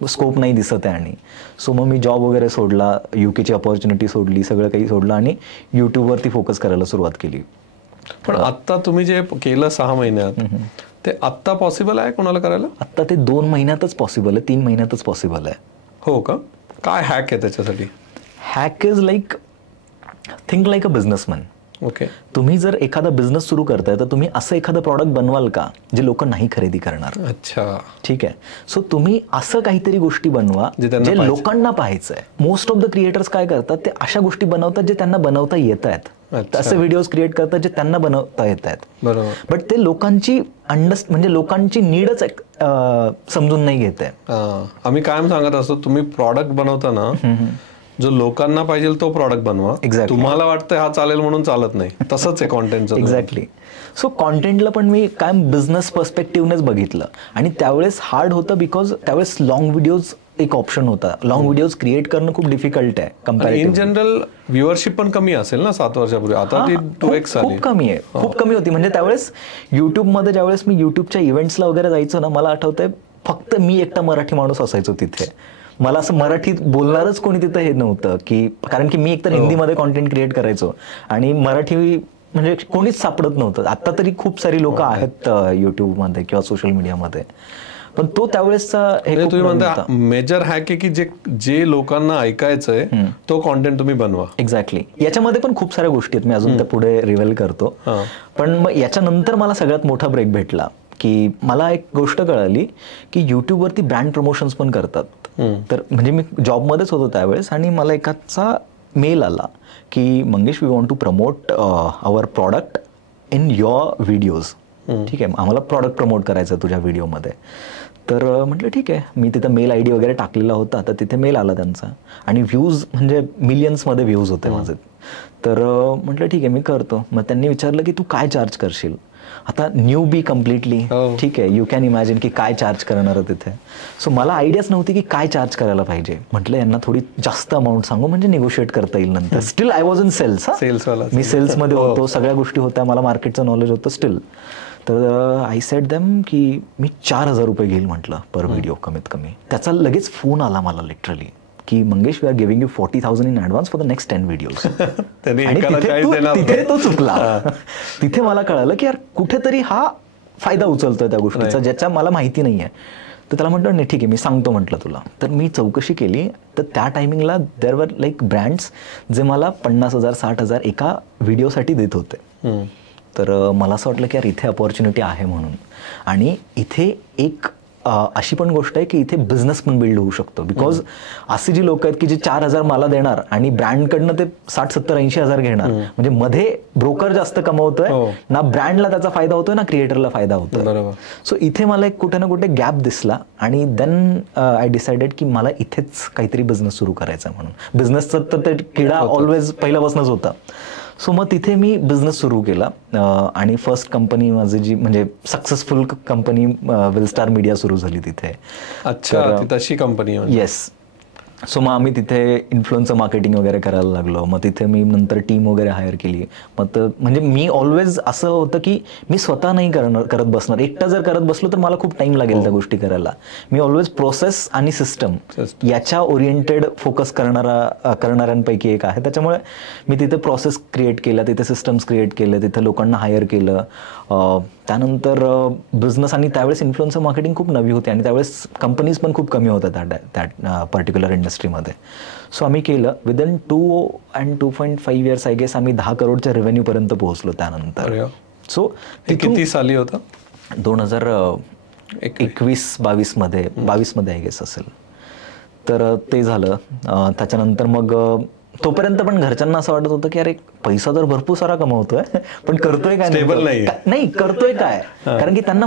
स्कोप नाही दिसत आहे. आणि सो मग मी जॉब वगैरे सोडला, UKची अपॉर्च्युनिटी सोडली, सगळं काही सोडलं आणि यूट्यूबवरती फोकस करायला सुरुवात केली. पण आत्ता तुम्ही जे केलं 6 महिन्यात, ते आत्ता पॉसिबल आहे कोणाला करायला? आत्ता ते 2 महिन्यातच पॉसिबल आहे, 3 महिन्यातच पॉसिबल आहे. हो का? काय हॅक आहे त्याच्यासाठी? Hack is like, think like a businessman. Okay. तुम्ही जर एखादा बिझनेस सुरू करताय तर तुम्ही असं एखादं प्रॉडक्ट बनवाल का जे लोक नाही खरेदी करणार. अच्छा, ठीक आहे. सो तुम्ही असं काहीतरी गोष्टी बनवा जे लोकांना पाहायचंय. मोस्ट ऑफ द क्रिएटर्स काय करतात, ते अशा गोष्टी बनवतात जे त्यांना बनवता येत आहेत. असे व्हिडिओज क्रिएट करतात जे त्यांना बनवता येत आहेत. बरोबर. बट ते लोकांची म्हणजे लोकांची नीडच समजून नाही घेत आहे. आम्ही कायम सांगत असतो, तुम्ही प्रॉडक्ट बनवताना जो लोकांना पाहिजे तो प्रॉडक्ट बनवा. तुम्हाला वाटतं हा चालेल म्हणून चालत नाही, तसंच आहे कॉन्टेंटचं. एक्झॅक्टली. सो कॉन्टेंटला पण मी काय बिझनेस पर्स्पेक्टिव्हनेच बघितलं. आणि त्यावेळेस हार्ड होतं, बिकॉज त्यावेळेस लॉंग व्हिडिओज एक ऑप्शन होता. लॉंग व्हिडिओज क्रिएट करणं खूप डिफिकल्ट आहे कंपॅरेटिव्हली. इन जनरल व्ह्युअरशिप पण कमी असेल ना 7 वर्षापूर्वी, आता ती 2x आली. खूप कमी आहे, खूप कमी होती. म्हणजे त्यावेळेस युट्यूबमध्ये ज्यावेळेस मी युट्यूबच्या इव्हेंट्सला वगैरे जायचो ना, मला आठवतंय फक्त मी एकटा मराठी माणूस असायचो तिथे. मला असं मराठीत बोलणारच कोणी तिथं हे नव्हतं, की कारण की मी एकतर हिंदीमध्ये कॉन्टेंट क्रिएट करायचो आणि मराठी म्हणजे कोणीच सापडत नव्हतं. आता तरी खूप सारी लोक आहेत युट्यूबमध्ये किंवा सोशल मीडियामध्ये, पण तो त्यावेळेसचा तुम्ही म्हणता मेजर हॅक आहे की जे लोकांना ऐकायचंय तो कॉन्टेंट तुम्ही बनवा. एक्झॅक्टली. याच्यामध्ये पण खूप साऱ्या गोष्टी आहेत, मी अजून त्या पुढे रिव्हील करतो. पण मग याच्यानंतर मला सगळ्यात मोठा ब्रेक भेटला, की मला एक गोष्ट कळाली की युट्यूबवरती ब्रँड प्रमोशन्स पण करतात. तर म्हणजे मी जॉबमध्येच होतो त्यावेळेस आणि मला एकाचा मेल आला की Mangesh, we want to promote our product in your videos. ठीक आहे, आम्हाला प्रॉडक्ट प्रमोट करायचं तुझ्या व्हिडिओमध्ये. तर म्हटलं ठीक आहे. मी तिथं मेल ID वगैरे टाकलेला होता, तर तिथे मेल आला त्यांचा आणि व्ह्यूज म्हणजे मिलियन्समध्ये व्ह्यूज होते माझे. तर म्हटलं ठीक आहे मी करतो. मग त्यांनी विचारलं की तू काय चार्ज करशील. आता न्यू बी कम्प्लिटली, ठीक आहे, यू कॅन इमॅजिन की काय चार्ज करणार तिथे. सो मला आयडियाच नव्हती की काय चार्ज करायला पाहिजे. म्हटलं यांना थोडी जास्त अमाऊंट सांगू म्हणजे निगोशिएट करता येईल नंतर. Still I was in sales. मी सेल्समध्ये होतो, सगळ्या गोष्टी होत्या, मला मार्केटचं नॉलेज होतं स्टील. तर आय सेड देम की मी 4,000 रुपये घेईल म्हटलं पर व्हिडिओ कमीत कमी. त्याचा लगेच फोन आला मला लिटरली की Mangesh, we are giving you 40,000 in advance for the next 10 videos. तिथे तो चुकला. तिथे मला कळालं की यार कुठेतरी हा फायदा उचलतोय त्या गोष्टीचा, ज्याच्या मला माहिती नाही आहे. तर त्याला म्हटलं नाही ठीक आहे मी सांगतो म्हटलं तुला. तर मी चौकशी केली, तर त्या टायमिंगला देअर वर लाईक ब्रँड्स जे मला 50,000 60,000 एका व्हिडिओसाठी देत होते. तर मला असं वाटलं की यार इथे अपॉर्च्युनिटी आहे म्हणून. आणि इथे एक अशी पण गोष्ट आहे की इथे बिझनेस पण बिल्ड होऊ शकतो. बिकॉज अशी जी लोक आहेत की जे 4,000 मला देणार आणि ब्रँडकडनं ते 60-70-80,000 घेणार, म्हणजे मध्ये ब्रोकर जास्त कमवतोय ना, ब्रँडला त्याचा फायदा होतोय ना क्रिएटरला फायदा होतोय. बरोबर. सो इथे मला एक कुठे ना कुठे गॅप दिसला आणि देन आय डिसाइडेड की मला इथेच काहीतरी बिझनेस सुरू करायचा म्हणून. बिझनेसचा तर ते किडा ऑलवेज पहिल्यापासूनच होता. सो मग तिथे मी बिझनेस सुरू केला आणि फर्स्ट कंपनी माझी जी म्हणजे सक्सेसफुल कंपनी विलस्टार मीडिया सुरू झाली तिथे. अच्छा, ती तशी कंपनी आहे. येस. सो मग आम्ही तिथे इन्फ्लुएन्सर मार्केटिंग वगैरे करायला लागलो. मग तिथे मी नंतर टीम वगैरे हायर केली. मग म्हणजे मी ऑलवेज असं होतं की मी स्वतः नाही करत बसणार. एकटा जर करत बसलो तर मला खूप टाइम लागेल त्या गोष्टी करायला. मी ऑलवेज प्रोसेस आणि सिस्टम याच्या ओरिएंटेड फोकस करणाऱ्यांपैकी एक आहे. त्याच्यामुळे मी तिथे प्रोसेस क्रिएट केला, तिथे सिस्टम्स क्रिएट केले, तिथे लोकांना हायर केलं. त्यानंतर बिझनेस आणि त्यावेळेस इन्फ्लुएन्सर मार्केटिंग खूप नवी होती आणि त्यावेळेस कंपनीज पण खूप कमी होत्या त्या पर्टिक्युलर इंडस्ट्रीमध्ये. सो आम्ही केलं. विदिन 2.5 इयर्स आय गेस आम्ही 10 करोडच्या रेव्हेन्यूपर्यंत पोहोचलो त्यानंतर. सो किती साली होतं? 2021-22 मध्ये आय गेस असेल. तर ते झालं. त्याच्यानंतर मग तोपर्यंत पण घरच्यांना असं वाटत होतं की अरे पैसा तर भरपूर सारा कमवतोय पण करतोय काय, नाही करतोय काय. कारण की त्यांना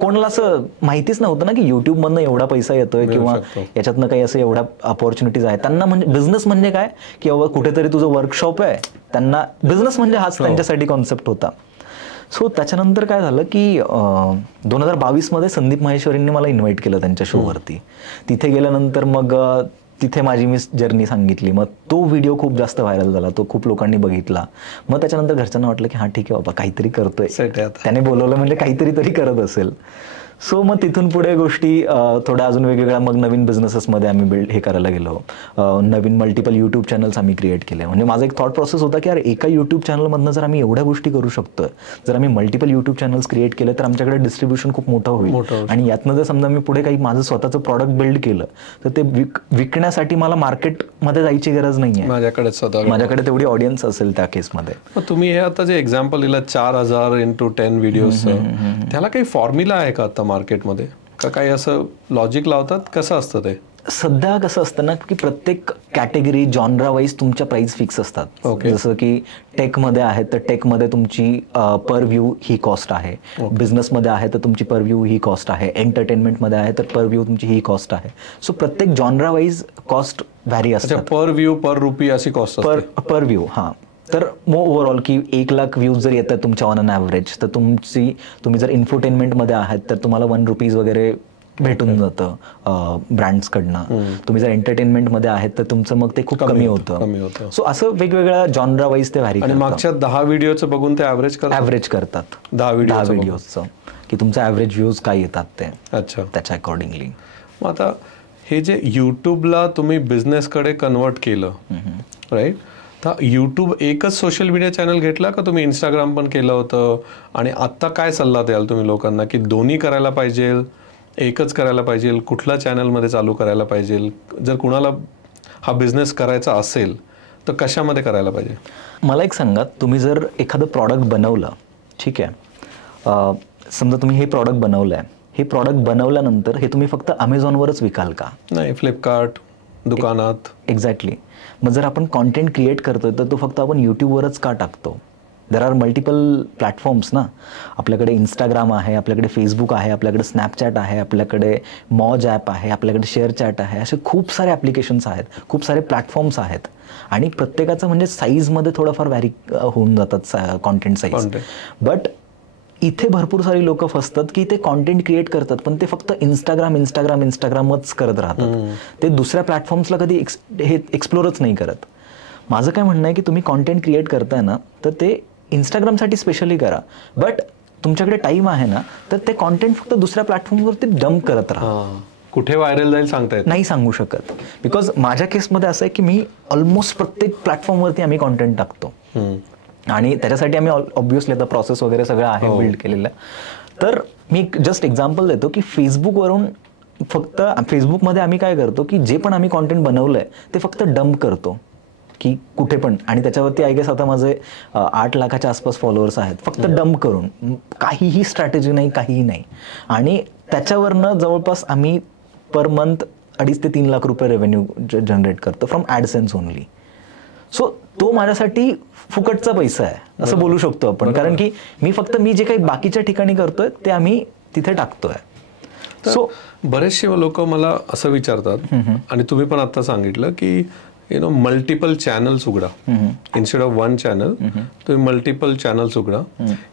कोणाला असं माहितीच नव्हतं ना की युट्यूब मधनं एवढा पैसा येतोय किंवा याच्यातनं काही असं एवढ्या अपॉर्च्युनिटीज आहेत. त्यांना म्हणजे बिझनेस म्हणजे काय की बाबा कुठेतरी तुझं वर्कशॉप आहे, त्यांना बिझनेस म्हणजे हाच त्यांच्यासाठी कॉन्सेप्ट होता. सो त्याच्यानंतर काय झालं की 2022 मध्ये संदीप माहेश्वरींनी मला इन्व्हाइट केलं त्यांच्या शोवरती. तिथे गेल्यानंतर मग तिथे माझी मी जर्नी सांगितली. मग तो व्हिडिओ खूप जास्त व्हायरल झाला, तो खूप लोकांनी बघितला. मग त्याच्यानंतर घरच्यांना वाटलं की हां ठीक आहे बाबा काहीतरी करतोय, त्याने बोलवलं म्हणजे काहीतरी तरी करत असेल. सो मग तिथून पुढे गोष्टी थोड्या अजून वेगवेगळ्या मग नवीन बिझनेसेसमध्ये आम्ही हे करायला गेलो. नवीन मल्टिपल यूट्यूब चॅनल्स आम्ही क्रिएट केले. म्हणजे माझा एक थॉट प्रोसेस होता की यार एका यूट्यूब चॅनलमधनं जर आम्ही एवढ्या गोष्टी करू शकतो, जर आम्ही मल्टिपल यूट्यूब चॅनल्स क्रिएट केले तर आमच्याकडे डिस्ट्रीब्युशन खूप मोठं होईल. आणि यातनं जर समजा मी पुढे काही माझं स्वतःचं प्रॉडक्ट बिल्ड केलं तर ते विकण्यासाठी मला मार्केटमध्ये जायची गरज नाही आहे. माझ्याकडे तेवढी ऑडियन्स असेल त्या केसमध्ये. तुम्ही हे आता जे एक्झाम्पल दिलं 4,000 × 10 व्हिडिओज, त्याला काही फॉर्म्युला आहे का आता मार्केटमध्ये, का काही असं लॉजिक लावतात, कसं असतं ते? सध्या कसं असतं ना की प्रत्येक कॅटेगरी जॉनरा वाईज तुमच्या प्राइस फिक्स असतात. जसं की टेकमध्ये आहे तर टेकमध्ये तुमची पर व्ह्यू ही कॉस्ट आहे. बिझनेसमध्ये आहे तर तुमची पर व्ह्यू ही कॉस्ट आहे. एंटरटेनमेंटमध्ये आहे तर पर व्ह्यू तुमची ही कॉस्ट आहे. सो प्रत्येक जॉनरा वाईज कॉस्ट व्हॅरी असतात. पर व्ह्यू पर रुपी अशी कॉस्ट पर व्ह्यू. हां. तर मग ओव्हरऑल की 1,00,000 व्ह्यूज जर येतात तुमच्या ऑन अन ॲव्हरेज तर तुम्ही जर इन्फोटेनमेंटमध्ये आहात तर तुम्हाला ₹1 वगैरे भेटून जातं ब्रँड्सकडनं. तुम्ही जर एंटरटेनमेंटमध्ये आहेत तर तुमचं मग ते खूप कमी होतं. सो असं वेगवेगळ्या जॉनरा वाईज ते व्हॅरी करतात. मागच्या 10 व्हिडिओचं बघून ते ॲव्हरेज करतात. 10 व्हिडिओचं की तुमचं ॲव्हरेज व्ह्यूज काय येतात ते. अच्छा. त्याच्या अकॉर्डिंगली. मग आता हे जे यूट्यूबला तुम्ही बिझनेसकडे कन्वर्ट केलं, राईट, तर यूट्यूब एकच सोशल मीडिया चॅनल घेतला का तुम्ही इंस्टाग्राम पण केलं होतं? आणि आत्ता काय सल्ला द्याल तुम्ही लोकांना की दोन्ही करायला पाहिजे, एकच करायला पाहिजे, कुठल्या चॅनलमध्ये चालू करायला पाहिजे? जर कुणाला हा बिझनेस करायचा असेल तर कशामध्ये करायला पाहिजे? मला एक सांगा, तुम्ही जर एखादं प्रॉडक्ट बनवलं, ठीक आहे, समजा तुम्ही हे प्रॉडक्ट बनवलं आहे, हे प्रॉडक्ट बनवल्यानंतर हे तुम्ही फक्त अमेझॉनवरच विकाल का? नाही, फ्लिपकार्ट, दुकानात. एक्झॅक्टली. मग जर आपण कॉन्टेंट क्रिएट करतोय तर तो फक्त आपण यूट्यूबवरच का टाकतो? देर आर मल्टिपल प्लॅटफॉर्म्स ना. आपल्याकडे इंस्टाग्राम आहे, आपल्याकडे फेसबुक आहे, आपल्याकडे स्नॅपचॅट आहे, आपल्याकडे मॉज ॲप आहे, आपल्याकडे शेअर चॅट आहे. असे खूप सारे ॲप्लिकेशन्स आहेत, खूप सारे प्लॅटफॉर्म्स आहेत आणि प्रत्येकाचं म्हणजे साईजमध्ये थोडंफार व्हॅरी होऊन जातात कॉन्टेंट साईज. बट इथे भरपूर सारी लोक फसतात की ते कॉन्टेंट क्रिएट करतात पण ते फक्त इंस्टाग्रामच करत राहतात. ते दुसऱ्या प्लॅटफॉर्म्सला कधी हे एक्सप्लोरच नाही करत. माझं काय म्हणणं आहे की तुम्ही कॉन्टेंट क्रिएट करताय ना तर ते इंस्टाग्रामसाठी स्पेशली करा. बट तुमच्याकडे टाईम आहे ना तर ते कॉन्टेंट फक्त दुसऱ्या प्लॅटफॉर्मवरती डंप करत राहा. कुठे व्हायरल जाईल सांगता येत नाही, सांगू शकत. बिकॉज माझ्या केसमध्ये असं आहे की मी ऑलमोस्ट प्रत्येक प्लॅटफॉर्मवरती आम्ही कॉन्टेंट टाकतो आणि त्याच्यासाठी आम्ही ऑब्व्हियसली आता प्रोसेस वगैरे सगळं आहे बिल्ड केलेलं. तर मी जस्ट एक्झाम्पल देतो की फेसबुकवरून फक्त फेसबुकमध्ये आम्ही काय करतो की जे पण आम्ही कॉन्टेंट बनवलंय ते फक्त डंप करतो की कुठे पण. आणि त्याच्यावरती आय गेस आता माझे 8 लाखाच्या आसपास फॉलोअर्स आहेत. फक्त डंप करून, काहीही स्ट्रॅटेजी नाही, काहीही नाही. आणि त्याच्यावरनं जवळपास आम्ही पर मंथ 2.5 ते 3 लाख रुपये रेव्हेन्यू जनरेट करतो फ्रॉम ॲडसेन्स ओनली. सो तो माझ्यासाठी फुकटचा पैसा आहे असं बोलू शकतो आपण, कारण की मी जे काही बाकीच्या ठिकाणी करतोय ते आम्ही तिथे टाकतोय. सो बरेचसे लोक मला असं विचारतात, आणि तुम्ही पण आता सांगितलं की मल्टिपल चॅनल्स उघडा, इन्स्टेड ऑफ वन चॅनल तुम्ही मल्टिपल चॅनल्स उघडा.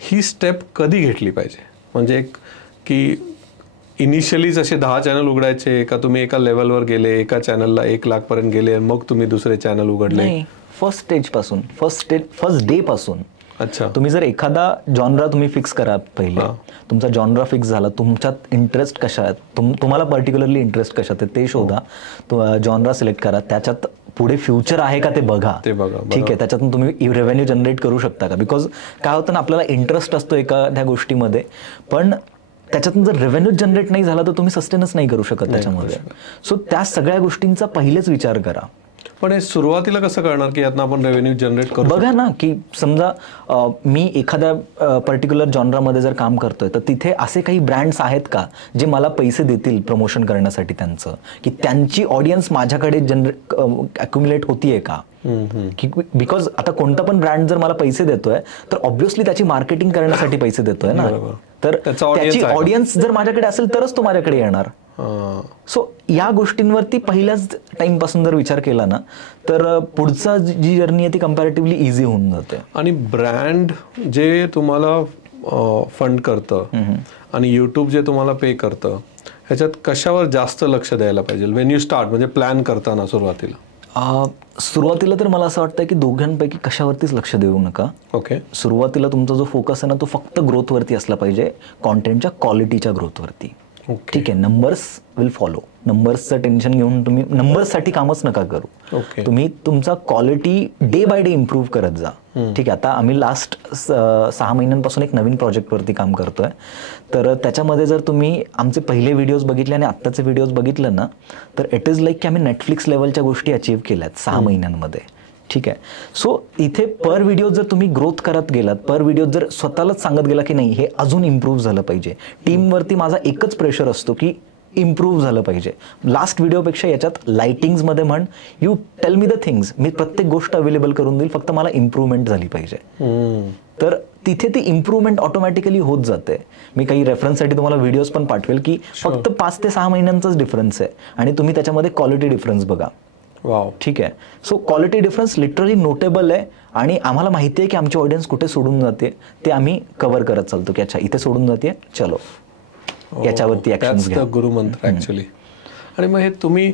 ही स्टेप कधी घेतली पाहिजे? म्हणजे एक की इनिशियलीच असे 10 चॅनल उघडायचे का, तुम्ही एका लेवलवर गेले, एका चॅनलला 1 लाख पर्यंत गेले आणि मग तुम्ही दुसरे चॅनल उघडले? फर्स्ट स्टेज पासून, फर्स्ट डे पासून. अच्छा. तुम्ही जर एखादा जॉनरा तुम्ही फिक्स करा पहिले, तुमचा जॉनरा फिक्स झाला, तुमच्यात इंटरेस्ट कशात, तुम्हाला पर्टिक्युलरली इंटरेस्ट कशात आहे ते शोधा, जॉनरा सिलेक्ट करा, त्याच्यात पुढे फ्युचर आहे का ते बघा. ठीक आहे, त्याच्यातून तुम्ही रेव्हेन्यू जनरेट करू शकता का. बिकॉज काय होतं ना, आपल्याला इंटरेस्ट असतो एखाद्या गोष्टीमध्ये, पण त्याच्यातून जर रेव्हेन्यू जनरेट नाही झाला तर तुम्ही सस्टेनच नाही करू शकत त्याच्यामध्ये. सो त्या सगळ्या गोष्टींचा पहिलेच विचार करा. पण हे सुरुवातीला कसं करणार की यातनं आपण रेव्हेन्यू जनरेट करू? बघा ना, की समजा मी एखाद्या पर्टिक्युलर जॉनरामध्ये जर काम करतोय तर तिथे असे काही ब्रँड्स आहेत का जे मला पैसे देतील प्रमोशन करण्यासाठी त्यांचं, की त्यांची ऑडियन्स माझ्याकडे अक्युम्युलेट होतीये का. की बिकॉज आता कोणता पण ब्रँड जर मला पैसे देतोय तर ऑब्व्हियसली त्याची मार्केटिंग करण्यासाठी पैसे देतोय ना, तर त्याची ऑडियन्स जर माझ्याकडे असेल तरच तो माझ्याकडे येणार. सो या गोष्टींवरती पहिल्याच टाइम पासून जर विचार केला ना तर पुढचा जी जर्नी आहे ती कम्पॅरेटिव्हली इझी होऊन जाते. आणि ब्रँड जे तुम्हाला फंड करतं आणि यूट्यूब जे तुम्हाला पे करतं, ह्याच्यात कशावर जास्त लक्ष द्यायला पाहिजे व्हेन यू स्टार्ट, म्हणजे प्लॅन करताना सुरुवातीला? सुरुवातीला तर मला असं वाटतं की दोघांपैकी कशावरतीच लक्ष देऊ नका. ओके. सुरुवातीला तुमचा जो फोकस आहे ना तो फक्त ग्रोथवरती असला पाहिजे, कॉन्टेंटच्या क्वालिटीच्या ग्रोथवरती. ठीक आहे, नंबर्स विल फॉलो. नंबर्सचं टेन्शन घेऊन तुम्ही नंबर्ससाठी कामच नका करू. तुम्ही तुमचा quality day by day improve करत जा. ठीक आहे, आता आम्ही लास्ट 6 महिन्यांपासून एक नवीन प्रोजेक्टवरती काम करतोय, तर त्याच्यामध्ये जर तुम्ही आमचे पहिले व्हिडिओज बघितले आणि आत्ताचे व्हिडिओज बघितलं ना तर इट इज लाईक की आम्ही नेटफ्लिक्स लेवलच्या गोष्टी अचीव्ह केल्यात 6 महिन्यांमध्ये. ठीक आहे, सो इथे पर व्हिडिओ जर तुम्ही ग्रोथ करत गेलात, पर व्हिडिओ जर स्वतःलाच सांगत गेला की नाही हे अजून इम्प्रूव्ह झालं पाहिजे, टीमवरती माझा एकच प्रेशर असतो की इम्प्रूव्ह झालं पाहिजे. लास्ट व्हिडिओपेक्षा याच्यात लाइटिंग्समध्ये म्हण, you tell me the things, मी प्रत्येक गोष्ट अवेलेबल करून देईल, फक्त मला इम्प्रूव्हमेंट झाली पाहिजे. तर तिथे ती इम्प्रूव्हमेंट ऑटोमॅटिकली होत जाते. मी काही रेफरन्ससाठी तुम्हाला व्हिडिओज पण पाठवेल की फक्त 5 ते 6 महिन्यांचाच डिफरन्स आहे आणि तुम्ही त्याच्यामध्ये क्वालिटी डिफरन्स बघा. वाव. ठीक आहे, so quality difference literally notable आहे आणि आम्हाला माहिती आहे की आमची ऑडियन्स कुठे सोडून जाते, ते आम्ही कव्हर करत चालतो की अच्छा इथे सोडून जाते, चलो याच्यावरती ऍक्शन्स घ्या. गुरुमंत्र ऍक्च्युअली. आणि मग हे तुम्ही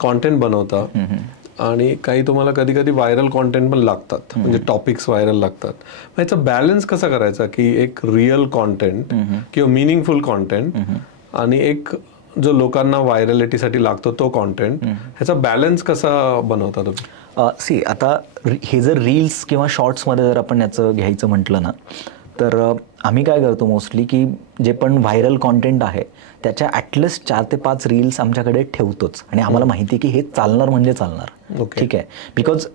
कॉन्टेंट बनवता आणि काही तुम्हाला कधी कधी व्हायरल कॉन्टेंट पण लागतात, म्हणजे टॉपिक्स व्हायरल लागतात. मग याचा बॅलन्स कसा करायचा की एक रिअल कॉन्टेंट किंवा मिनिंगफुल कॉन्टेंट आणि एक जो लोकांना व्हायरलिटीसाठी लागतो तो कॉन्टेंट, ह्याचा बॅलन्स कसा बनवता तुम्ही? सी आता हे जर रील्स किंवा शॉर्ट्समध्ये जर आपण याचं घ्यायचं म्हटलं ना तर आम्ही काय करतो मोस्टली की जे पण व्हायरल कॉन्टेंट आहे त्याच्या ॲटलिस्ट 4 ते 5 रील्स आमच्याकडे ठेवतोच आणि आम्हाला माहिती आहे की हे चालणार म्हणजे चालणार. ठीक आहे, बिकॉज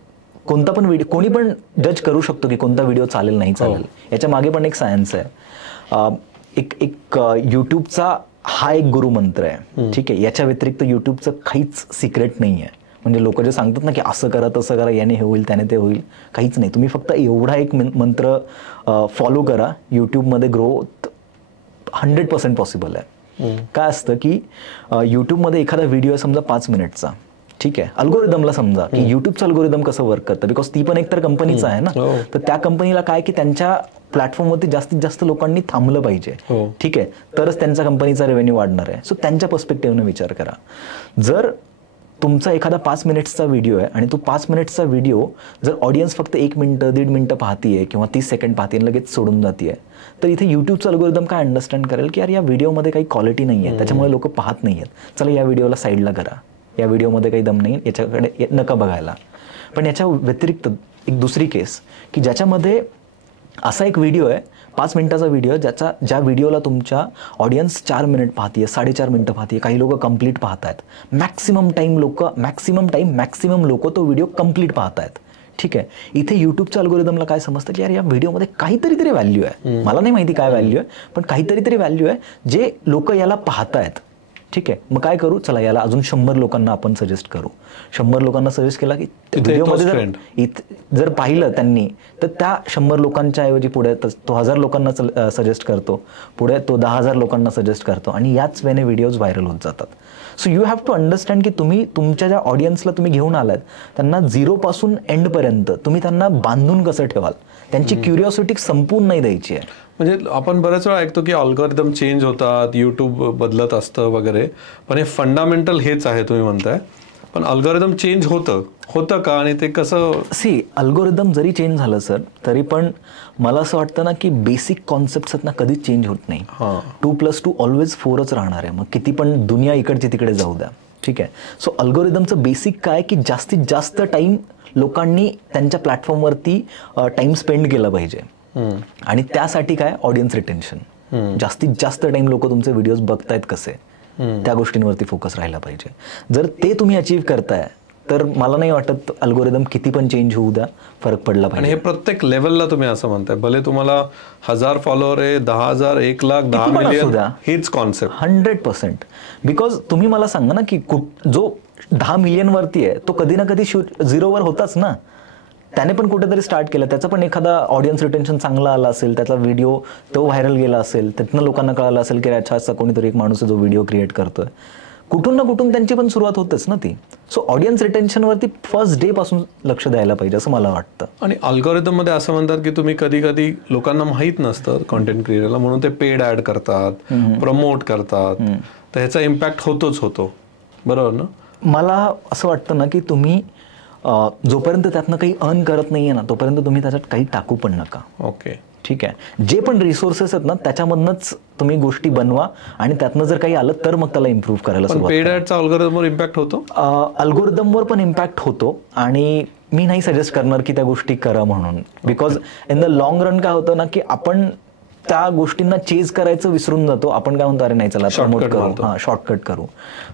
कोणता पण व्हिडिओ कोणी पण जज करू शकतो की कोणता व्हिडिओ चालेल नाही चालेल, याच्या मागे पण एक सायन्स आहे. एक यूट्यूबचा हा एक गुरुमंत्र आहे. ठीक आहे, याच्या व्यतिरिक्त यूट्यूबचं काहीच सिक्रेट नाही आहे. म्हणजे लोक जे सांगतात ना की असं करा तसं करा, याने हे होईल त्याने ते होईल, काहीच नाही. तुम्ही फक्त एवढा एक मंत्र फॉलो करा, यूट्यूबमध्ये ग्रोथ 100% पॉसिबल आहे. काय असतं की यूट्यूबमध्ये एखादा व्हिडिओ समजा 5 मिनिटचा, ठीक आहे, अल्गोरिदमला समजा की यूट्यूबचं अल्गोरिदम कसं वर्क करतं, बिकॉज ती पण एकतर कंपनीचं आहे ना, तर त्या कंपनीला काय की त्यांच्या प्लॅटफॉर्मवरती जास्तीत जास्त लोकांनी थांबलं पाहिजे. ठीक आहे, तरच त्यांचा कंपनीचा रेव्हेन्यू वाढणार आहे. सो त्यांच्या पर्स्पेक्टिव्हने विचार करा. जर तुमचा एखादा 5 मिनिट्सचा व्हिडिओ आहे आणि तो 5 मिनिट्सचा व्हिडिओ जर ऑडियन्स फक्त 1 मिनिट 1.5 मिनिटं पाहतीये किंवा 30 सेकंड पाहतीये लगेच सोडून जातीये, तर इथे यूट्यूबचं अल्गोरिदम काय अंडरस्टँड करेल की यार या व्हिडिओमध्ये काही क्वालिटी नाही आहे, त्याच्यामुळे लोक पाहत नाही आहेत, चला या व्हिडिओला साईडला करा, या व्हिडिओमध्ये काही दम नाही, याच्याकडे नका बघायला. पण याच्या व्यतिरिक्त एक दुसरी केस की ज्याच्यामध्ये असा एक व्हिडिओ आहे 5 मिनिटाचा व्हिडिओ ज्या व्हिडिओला तुमच्या ऑडियन्स 4 मिनिट पाहतीये, 4.5 मिनिटं पाहतीये, काही लोक कंप्लीट पाहत आहेत, मॅक्सिमम टाइम लोक तो व्हिडिओ कंप्लीट पाहत आहेत. ठीक आहे. इथे युट्यूबच्या अल्गोरिदमला काय समजतं की यार या व्हिडिओमध्ये काहीतरी तरी व्हॅल्यू आहे, मला नाही माहिती काय व्हॅल्यू आहे, पण काहीतरी तरी व्हॅल्यू आहे जे लोक याला पाहतायत. ठीक आहे, मग काय करू, चला याला अजून 100 लोकांना आपण सजेस्ट करू. 100 लोकांना सजेस्ट केला की व्हिडिओमध्ये जर पाहिलं त्यांनी तर त्या 100 लोकांच्या ऐवजी पुढे तो 1000 लोकांना सजेस्ट करतो, पुढे तो 10,000 लोकांना सजेस्ट करतो आणि याच वेने व्हिडिओज व्हायरल होत जातात. So you have to understand की तुम्ही तुमच्या ज्या ऑडियन्सला तुम्ही घेऊन आलात त्यांना 0 पासून एंडपर्यंत तुम्ही त्यांना बांधून कसं ठेवाल, त्यांची क्युरिओसिटी संपून नाही द्यायची आहे. म्हणजे आपण बऱ्याच वेळा ऐकतो की अल्गोरिदम चेंज होतात, यूट्यूब बदलत असतं वगैरे, पण हे फंडामेंटल हेच आहे तुम्ही म्हणताय. पण अल्गोरिदम चेंज होतं का आणि ते कसं? अल्गोरिदम जरी चेंज झालं सर तरी पण मला असं वाटतं ना की बेसिक कॉन्सेप्ट ना कधीच चेंज होत नाही. 2+2 ऑलवेज 4च राहणार आहे, मग किती पण दुनिया इकडची तिकडे जाऊ द्या. ठीक आहे. सो अल्गोरिदमचं बेसिक काय की जास्तीत जास्त टाइम लोकांनी त्यांच्या प्लॅटफॉर्मवरती टाइम स्पेंड केला पाहिजे आणि त्यासाठी काय ऑडियन्स रिटेन्शन, जास्तीत जास्त टाइम लोक तुमचे व्हिडिओज बघतायत कसे, त्या गोष्टींवरती फोकस राहिला पाहिजे. जर ते तुम्ही अचीव्ह करताय तर मला नाही वाटत अल्गोरिदम किती पण चेंज होऊ द्या फरक पडला पाहिजे. आणि हे प्रत्येक लेवलला तुम्ही असं म्हणताय, भले तुम्हाला 1000 फॉलोअर आहे, 10,000, 1,00,000, 10 मिलियन, हेच कॉन्सेप्ट 100%. बिकॉज तुम्ही मला सांगा ना की जो 10 मिलियन वरती आहे तो कधी ना कधी 0वर होताच ना, त्याने पण कुठेतरी स्टार्ट केलं, त्याचा पण एखादा ऑडियन्स रिटेन्शन चांगला आला असेल, त्याचा व्हिडिओ तो व्हायरल गेला असेल, त्यातनं लोकांना कळालं असेल की अच्छा असा कोणीतरी एक माणूस जो व्हिडिओ क्रिएट करतोय, कुठून ना कुठून त्यांची पण सुरुवात होतेच ना ती. सो ऑडियन्स रिटेन्शनवरती फर्स्ट डे पासून लक्ष द्यायला पाहिजे असं मला वाटतं. आणि अल्गोरिदम मध्ये असं म्हणतात की तुम्ही कधी कधी लोकांना माहीत नसतं कॉन्टेंट क्रिएटरला, म्हणून ते पेड ऍड करतात, प्रमोट करतात, तर ह्याचा इम्पॅक्ट होतो, बरोबर ना? मला असं वाटतं ना की तुम्ही जोपर्यंत त्यातनं काही अर्न करत नाहीये ना तोपर्यंत तुम्ही त्याच्यात काही टाकू पण नका. ओके, ठीक आहे. जे पण रिसोर्सेस आहेत ना त्याच्यामधनंच तुम्ही गोष्टी बनवा आणि त्यातनं जर काही आलं तर मग त्याला इम्प्रूव्ह करायला सुरुवात करा. पेड ऍडचा अल्गोरिदमवर इम्पॅक्ट होतो, अल्गोरिदमवर पण इम्पॅक्ट होतो आणि मी नाही सजेस्ट करणार की त्या गोष्टी करा म्हणून. Because in the long run काय होतं ना की आपण त्या गोष्टींना चेज करायचं विसरून जातो. आपण काय म्हणतो, अरे नाही चला प्रमोट करू, शॉर्टकट करू,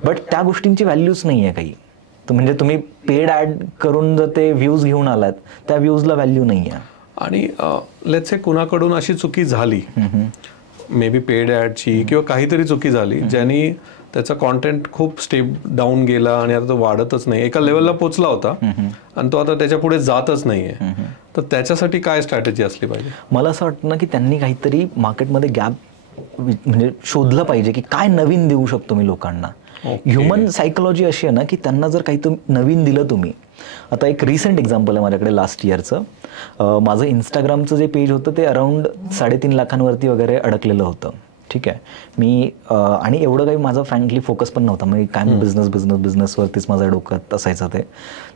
बट त्या गोष्टींची व्हॅल्यूच नाही आहे काही. म्हणजे तुम्ही पेड ऍड करून जर ते व्ह्यूज घेऊन आलात त्या व्ह्यूजला व्हॅल्यू नाही आहे. आणि लेट्स से कुणाकडून अशी चुकी झाली, मे बी पेड ऍडची किंवा काहीतरी चुकी झाली ज्यांनी त्याचा कॉन्टेंट खूप स्टेप डाऊन गेला आणि आता तो वाढतच नाही, एका लेवलला पोचला होता आणि तो आता त्याच्या पुढे जातच नाहीये, तर त्याच्यासाठी काय स्ट्रॅटेजी असली पाहिजे? मला असं वाटतं ना की त्यांनी काहीतरी मार्केटमध्ये गॅप म्हणजे शोधलं पाहिजे की काय नवीन देऊ शकतो मी लोकांना. ह्युमन सायकोलॉजी अशी आहे ना की त्यांना जर काही नवीन दिलं तुम्ही. आता एक रिसेंट एक्झाम्पल आहे माझ्याकडे लास्ट इयरचं. माझं इंस्टाग्रामचं जे पेज होतं ते अराउंड 3.5 लाखांवरती वगैरे अडकलेलं होतं. ठीक आहे. मी आणि एवढं काही माझा फ्रँकली फोकस पण नव्हता, म्हणजे काय बिझनेसवरतीच माझ्या डोक्यात असायचं ते,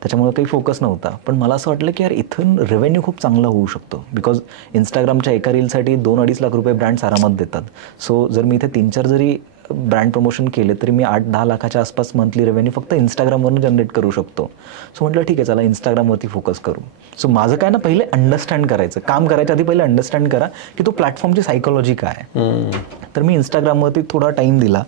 त्याच्यामुळे काही फोकस नव्हता. पण मला असं वाटलं की यार इथून रेव्हेन्यू खूप चांगला होऊ शकतो. बिकॉज इंस्टाग्रामच्या एका रीलसाठी 2-2.5 लाख रुपये ब्रँड्स आरामात देतात. सो जर मी इथे 3-4 जरी ब्रँड प्रमोशन केले तरी मी 8-10 लाखाच्या आसपास मंथली रेव्हेन्यू फक्त इंस्टाग्रामवरून जनरेट करू शकतो. सो म्हटलं ठीक आहे चला इंस्टाग्रामवरती फोकस करू. सो माझं काय ना पहिले अंडरस्टँड करायचं, काम करायच्या आधी पहिले अंडरस्टँड करा की तो प्लॅटफॉर्मची सायकोलॉजी काय आहे. तर मी इंस्टाग्रामवरती थोडा टाईम दिला.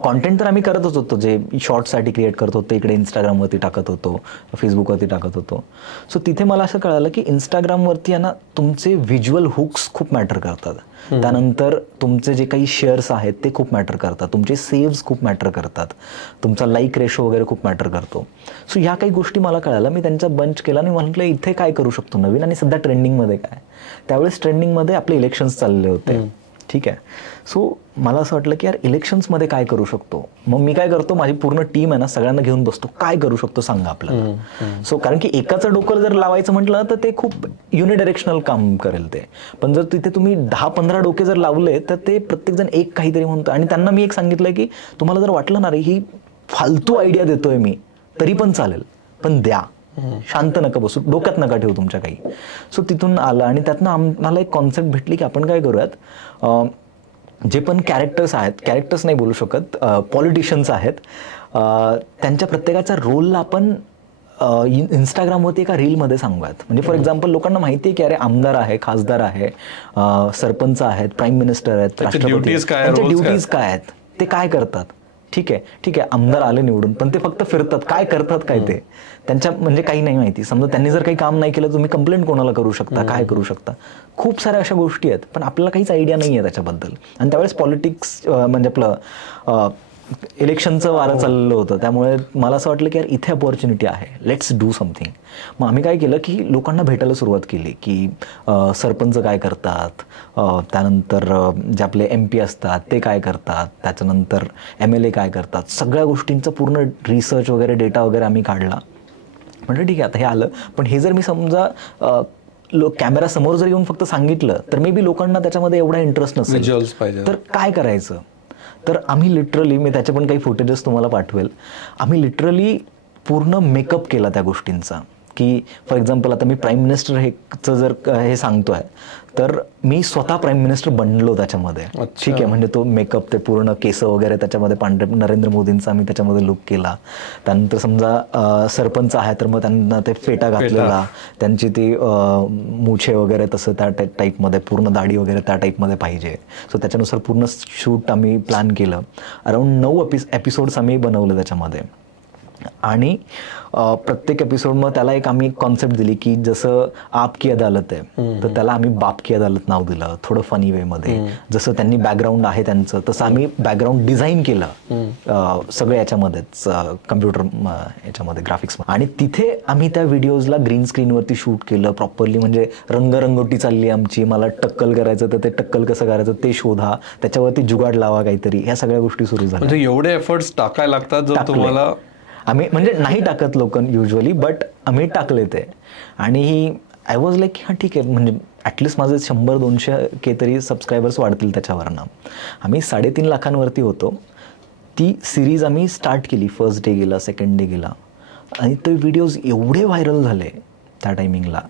कॉन्टेंट तर आम्ही करतच होतो, जे शॉर्ट्ससाठी क्रिएट करत होतो, इकडे इंस्टाग्रामवरती टाकत होतो, फेसबुकवरती टाकत होतो. सो तिथे मला असं कळालं की इंस्टाग्रामवरती आहे ना तुमचे व्हिज्युअल हुक्स खूप मॅटर करतात. त्यानंतर तुमचे जे काही शेअर्स आहेत ते खूप मॅटर करतात, तुमचे सेव्स खूप मॅटर करतात, तुमचा लाईक रेशो वगैरे खूप मॅटर करतो. सो ह्या काही गोष्टी मला कळाल्या. मी त्यांचा बंच केला आणि म्हटलं इथे काय करू शकतो नवीन आणि सध्या ट्रेंडिंगमध्ये काय. त्यावेळेस ट्रेंडिंगमध्ये आपले इलेक्शन्स चालले होते. ठीक आहे. सो मला असं वाटलं की यार इलेक्शन्समध्ये काय करू शकतो. मग मी काय करतो, माझी पूर्ण टीम आहे ना सगळ्यांना घेऊन बसतो, काय करू शकतो सांगा आपल्याला. सो कारण की एकाचं डोकं जर लावायचं म्हटलं तर ते खूप युनिडायरेक्शनल काम करेल ते. पण जर तिथे तुम्ही 10-15 डोके जर लावले तर ते प्रत्येकजण एक काहीतरी म्हणतो. आणि त्यांना मी एक सांगितलं की तुम्हाला जर वाटलं ना रे ही फालतू आयडिया देतोय मी तरी पण चालेल, पण द्या, शांत नका बसू, डोक्यात नका ठेवू तुमच्या काही. सो तिथून आलं आणि त्यातनं आम्हाला एक कॉन्सेप्ट भेटली की आपण काय करूयात, जे पण कॅरेक्टर्स आहेत, कॅरेक्टर्स नाही बोलू शकत, पॉलिटिशियन्स आहेत, त्यांच्या प्रत्येकाच्या रोलला आपण इंस्टाग्रामवरती एका रीलमध्ये सांगूयात. म्हणजे फॉर एक्झाम्पल लोकांना माहिती आहे की अरे आमदार आहे, खासदार आहे, सरपंच आहेत, प्राईम मिनिस्टर आहेत, राष्ट्रपती, त्यांच्या ड्युटीज काय आहेत, ते काय करतात. ठीक आहे आमदार आले निवडून, पण ते फक्त फिरतात, काय करतात काय ते त्यांच्या म्हणजे काही नाही माहिती. समजा त्यांनी जर काही काम नाही केलं, तुम्ही कंप्लेंट कोणाला करू शकता, काय करू शकता, खूप साऱ्या अशा गोष्टी आहेत, पण आपल्याला काहीच आयडिया नाही आहे त्याच्याबद्दल. आणि त्यावेळेस पॉलिटिक्स म्हणजे आपलं इलेक्शनचं वारं चाललं होतं, त्यामुळे मला असं वाटलं की यार इथे अपॉर्च्युनिटी आहे, लेट्स डू समथिंग. मग आम्ही काय केलं की लोकांना भेटायला सुरुवात केली की सरपंच काय करतात, त्यानंतर जे आपले MP असतात ते काय करतात, त्याच्यानंतर MLA काय करतात, सगळ्या गोष्टींचा पूर्ण रिसर्च वगैरे डेटा वगैरे आम्ही काढला. म्हणजे ठीक आहे आता हे आलं, पण हे जर मी समजा कॅमेरा समोर जर येऊन फक्त सांगितलं तर मे बी लोकांना त्याच्यामध्ये एवढा इंटरेस्ट नसेल, तर काय करायचं. तर आम्ही लिटरली, मी त्याचे पण काही फुटेजेस तुम्हाला पाठवेल, आम्ही लिटरली पूर्ण मेकअप केला त्या गोष्टींचा. की फॉर एक्झाम्पल आता मी प्राईम मिनिस्टर हेचं जर हे सांगतोय, तर मी स्वतः प्राईम मिनिस्टर बनलो त्याच्यामध्ये. ठीक आहे, म्हणजे तो मेकअप, ते पूर्ण केस वगैरे त्याच्यामध्ये पांढरे, नरेंद्र मोदींचा आम्ही त्याच्यामध्ये लुक केला. त्यानंतर समजा सरपंच आहे तर मग त्यांना ते फेटा घातलेला, त्यांची ती मुछे वगैरे तसं त्या टाईपमध्ये, पूर्ण दाढी वगैरे त्या टाईपमध्ये पाहिजे. सो त्याच्यानुसार पूर्ण शूट आम्ही प्लॅन केलं. अराउंड 9 एपिसोड्स आम्ही बनवले त्याच्यामध्ये. आणि प्रत्येक एपिसोड मग त्याला एक आम्ही कॉन्सेप्ट दिली की जसं आप की अदालत आहे, तर त्याला आम्ही बाप की अदालत नाव दिलं, थोडं फनी वेमध्ये. जसं त्यांनी बॅकग्राऊंड आहे त्यांचं, तसं आम्ही बॅकग्राऊंड डिझाईन केलं सगळं याच्यामध्येच, कम्प्युटर याच्यामध्ये, ग्राफिक्स. आणि तिथे आम्ही त्या व्हिडिओजला ग्रीन स्क्रीनवरती शूट केलं प्रॉपरली. म्हणजे रंगरंगोटी चालली आमची, मला टक्कल करायचं तर ते टक्कल कसं करायचं ते शोधा, त्याच्यावरती जुगाड लावा काहीतरी, ह्या सगळ्या गोष्टी सुरू झाल्या. म्हणजे एवढे एफर्ट्स टाकायला लागतात जर तुम्हाला. आम्ही म्हणजे नाही टाकत लोक युजली, बट आम्ही टाकले ते. आणि आय वॉज लाईक हां ठीक आहे, म्हणजे ॲटलिस्ट माझे 100-200K तरी सबस्क्रायबर्स वाढतील त्याच्यावरनं. आम्ही 3.5 लाखांवरती होतो. ती सिरीज आम्ही स्टार्ट केली, फर्स्ट डे गेला, सेकंड डे गेला, आणि ते व्हिडिओज एवढे व्हायरल झाले त्या टायमिंगला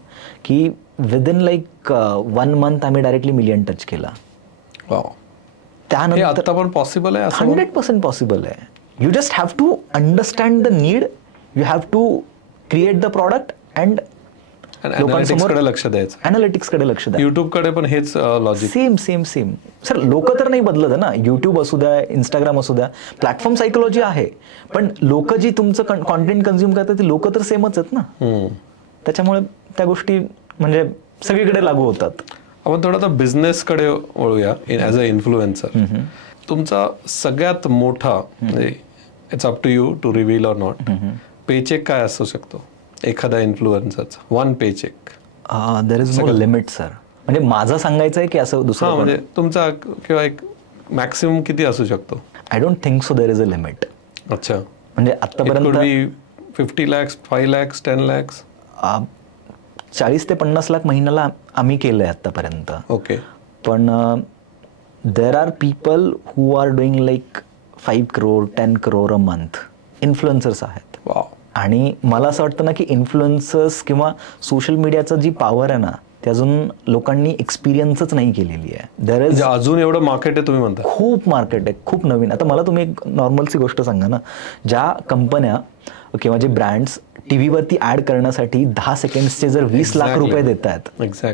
की विदिन लाईक 1 मंथ आम्ही डायरेक्टली 1 मिलियन टच केला. त्यानंतर आता पण पॉसिबल आहे, 100% पॉसिबल आहे. You just have to understand the need, you have to create the product and लोकांसमोर लक्ष द्यायचं, अनालिटिक्सकडे लक्ष द्या. युट्यूबकडे पण हेच लॉजिक. सेम सर, लोक तर नाही बदलत ना. युट्यूब असू द्या, इंस्टाग्राम असू द्या, प्लॅटफॉर्म सायकोलॉजी आहे, पण लोक जी तुमचं कॉन्टेंट कन्झ्युम करतात ती लोक तर सेमच आहेत ना. त्याच्यामुळे त्या गोष्टी म्हणजे सगळीकडे लागू होतात. आपण थोडा बिझनेसकडे वळूया. ॲज अ इन्फ्लुएन्सर, तुमचा सगळ्यात मोठा, म्हणजे it's up to you to reveal or not, paycheck काय असू शकतो एखादा इन्फ्लुएन्सरचा? 1 paycheck. There is no limit sir. म्हणजे माझं सांगायचं आहे की असं दुसरं, म्हणजे तुमचा किंवा एक मॅक्सिमम किती असू शकतो? I don't think so there is a limit. अच्छा, म्हणजे आतापर्यंत 50 lakhs, 5 lakhs, 10 lakhs, 40 ते 50 लाख महिन्याला आम्ही केलंय आतापर्यंत. ओके. पण there are people who are doing like 5 crore, 10 crore a month influencers आहेत. वाव. आणि मला असं वाटतं ना की इन्फ्लुएन्सर्स किंवा सोशल मीडियाचं जी पॉवर आहे ना, ते अजून लोकांनी एक्सपिरियन्सच नाही केलेली आहे. देर इज अजून एवढं मार्केट आहे तुम्ही म्हणता? खूप मार्केट आहे, खूप नवीन. आता मला तुम्ही एक नॉर्मलची गोष्ट सांगा ना, ज्या कंपन्या किंवा जे ब्रँड्स टीव्हीवरती ऍड करण्यासाठी 10 सेकंड्सचे जर 20 लाख रुपये देत आहेत,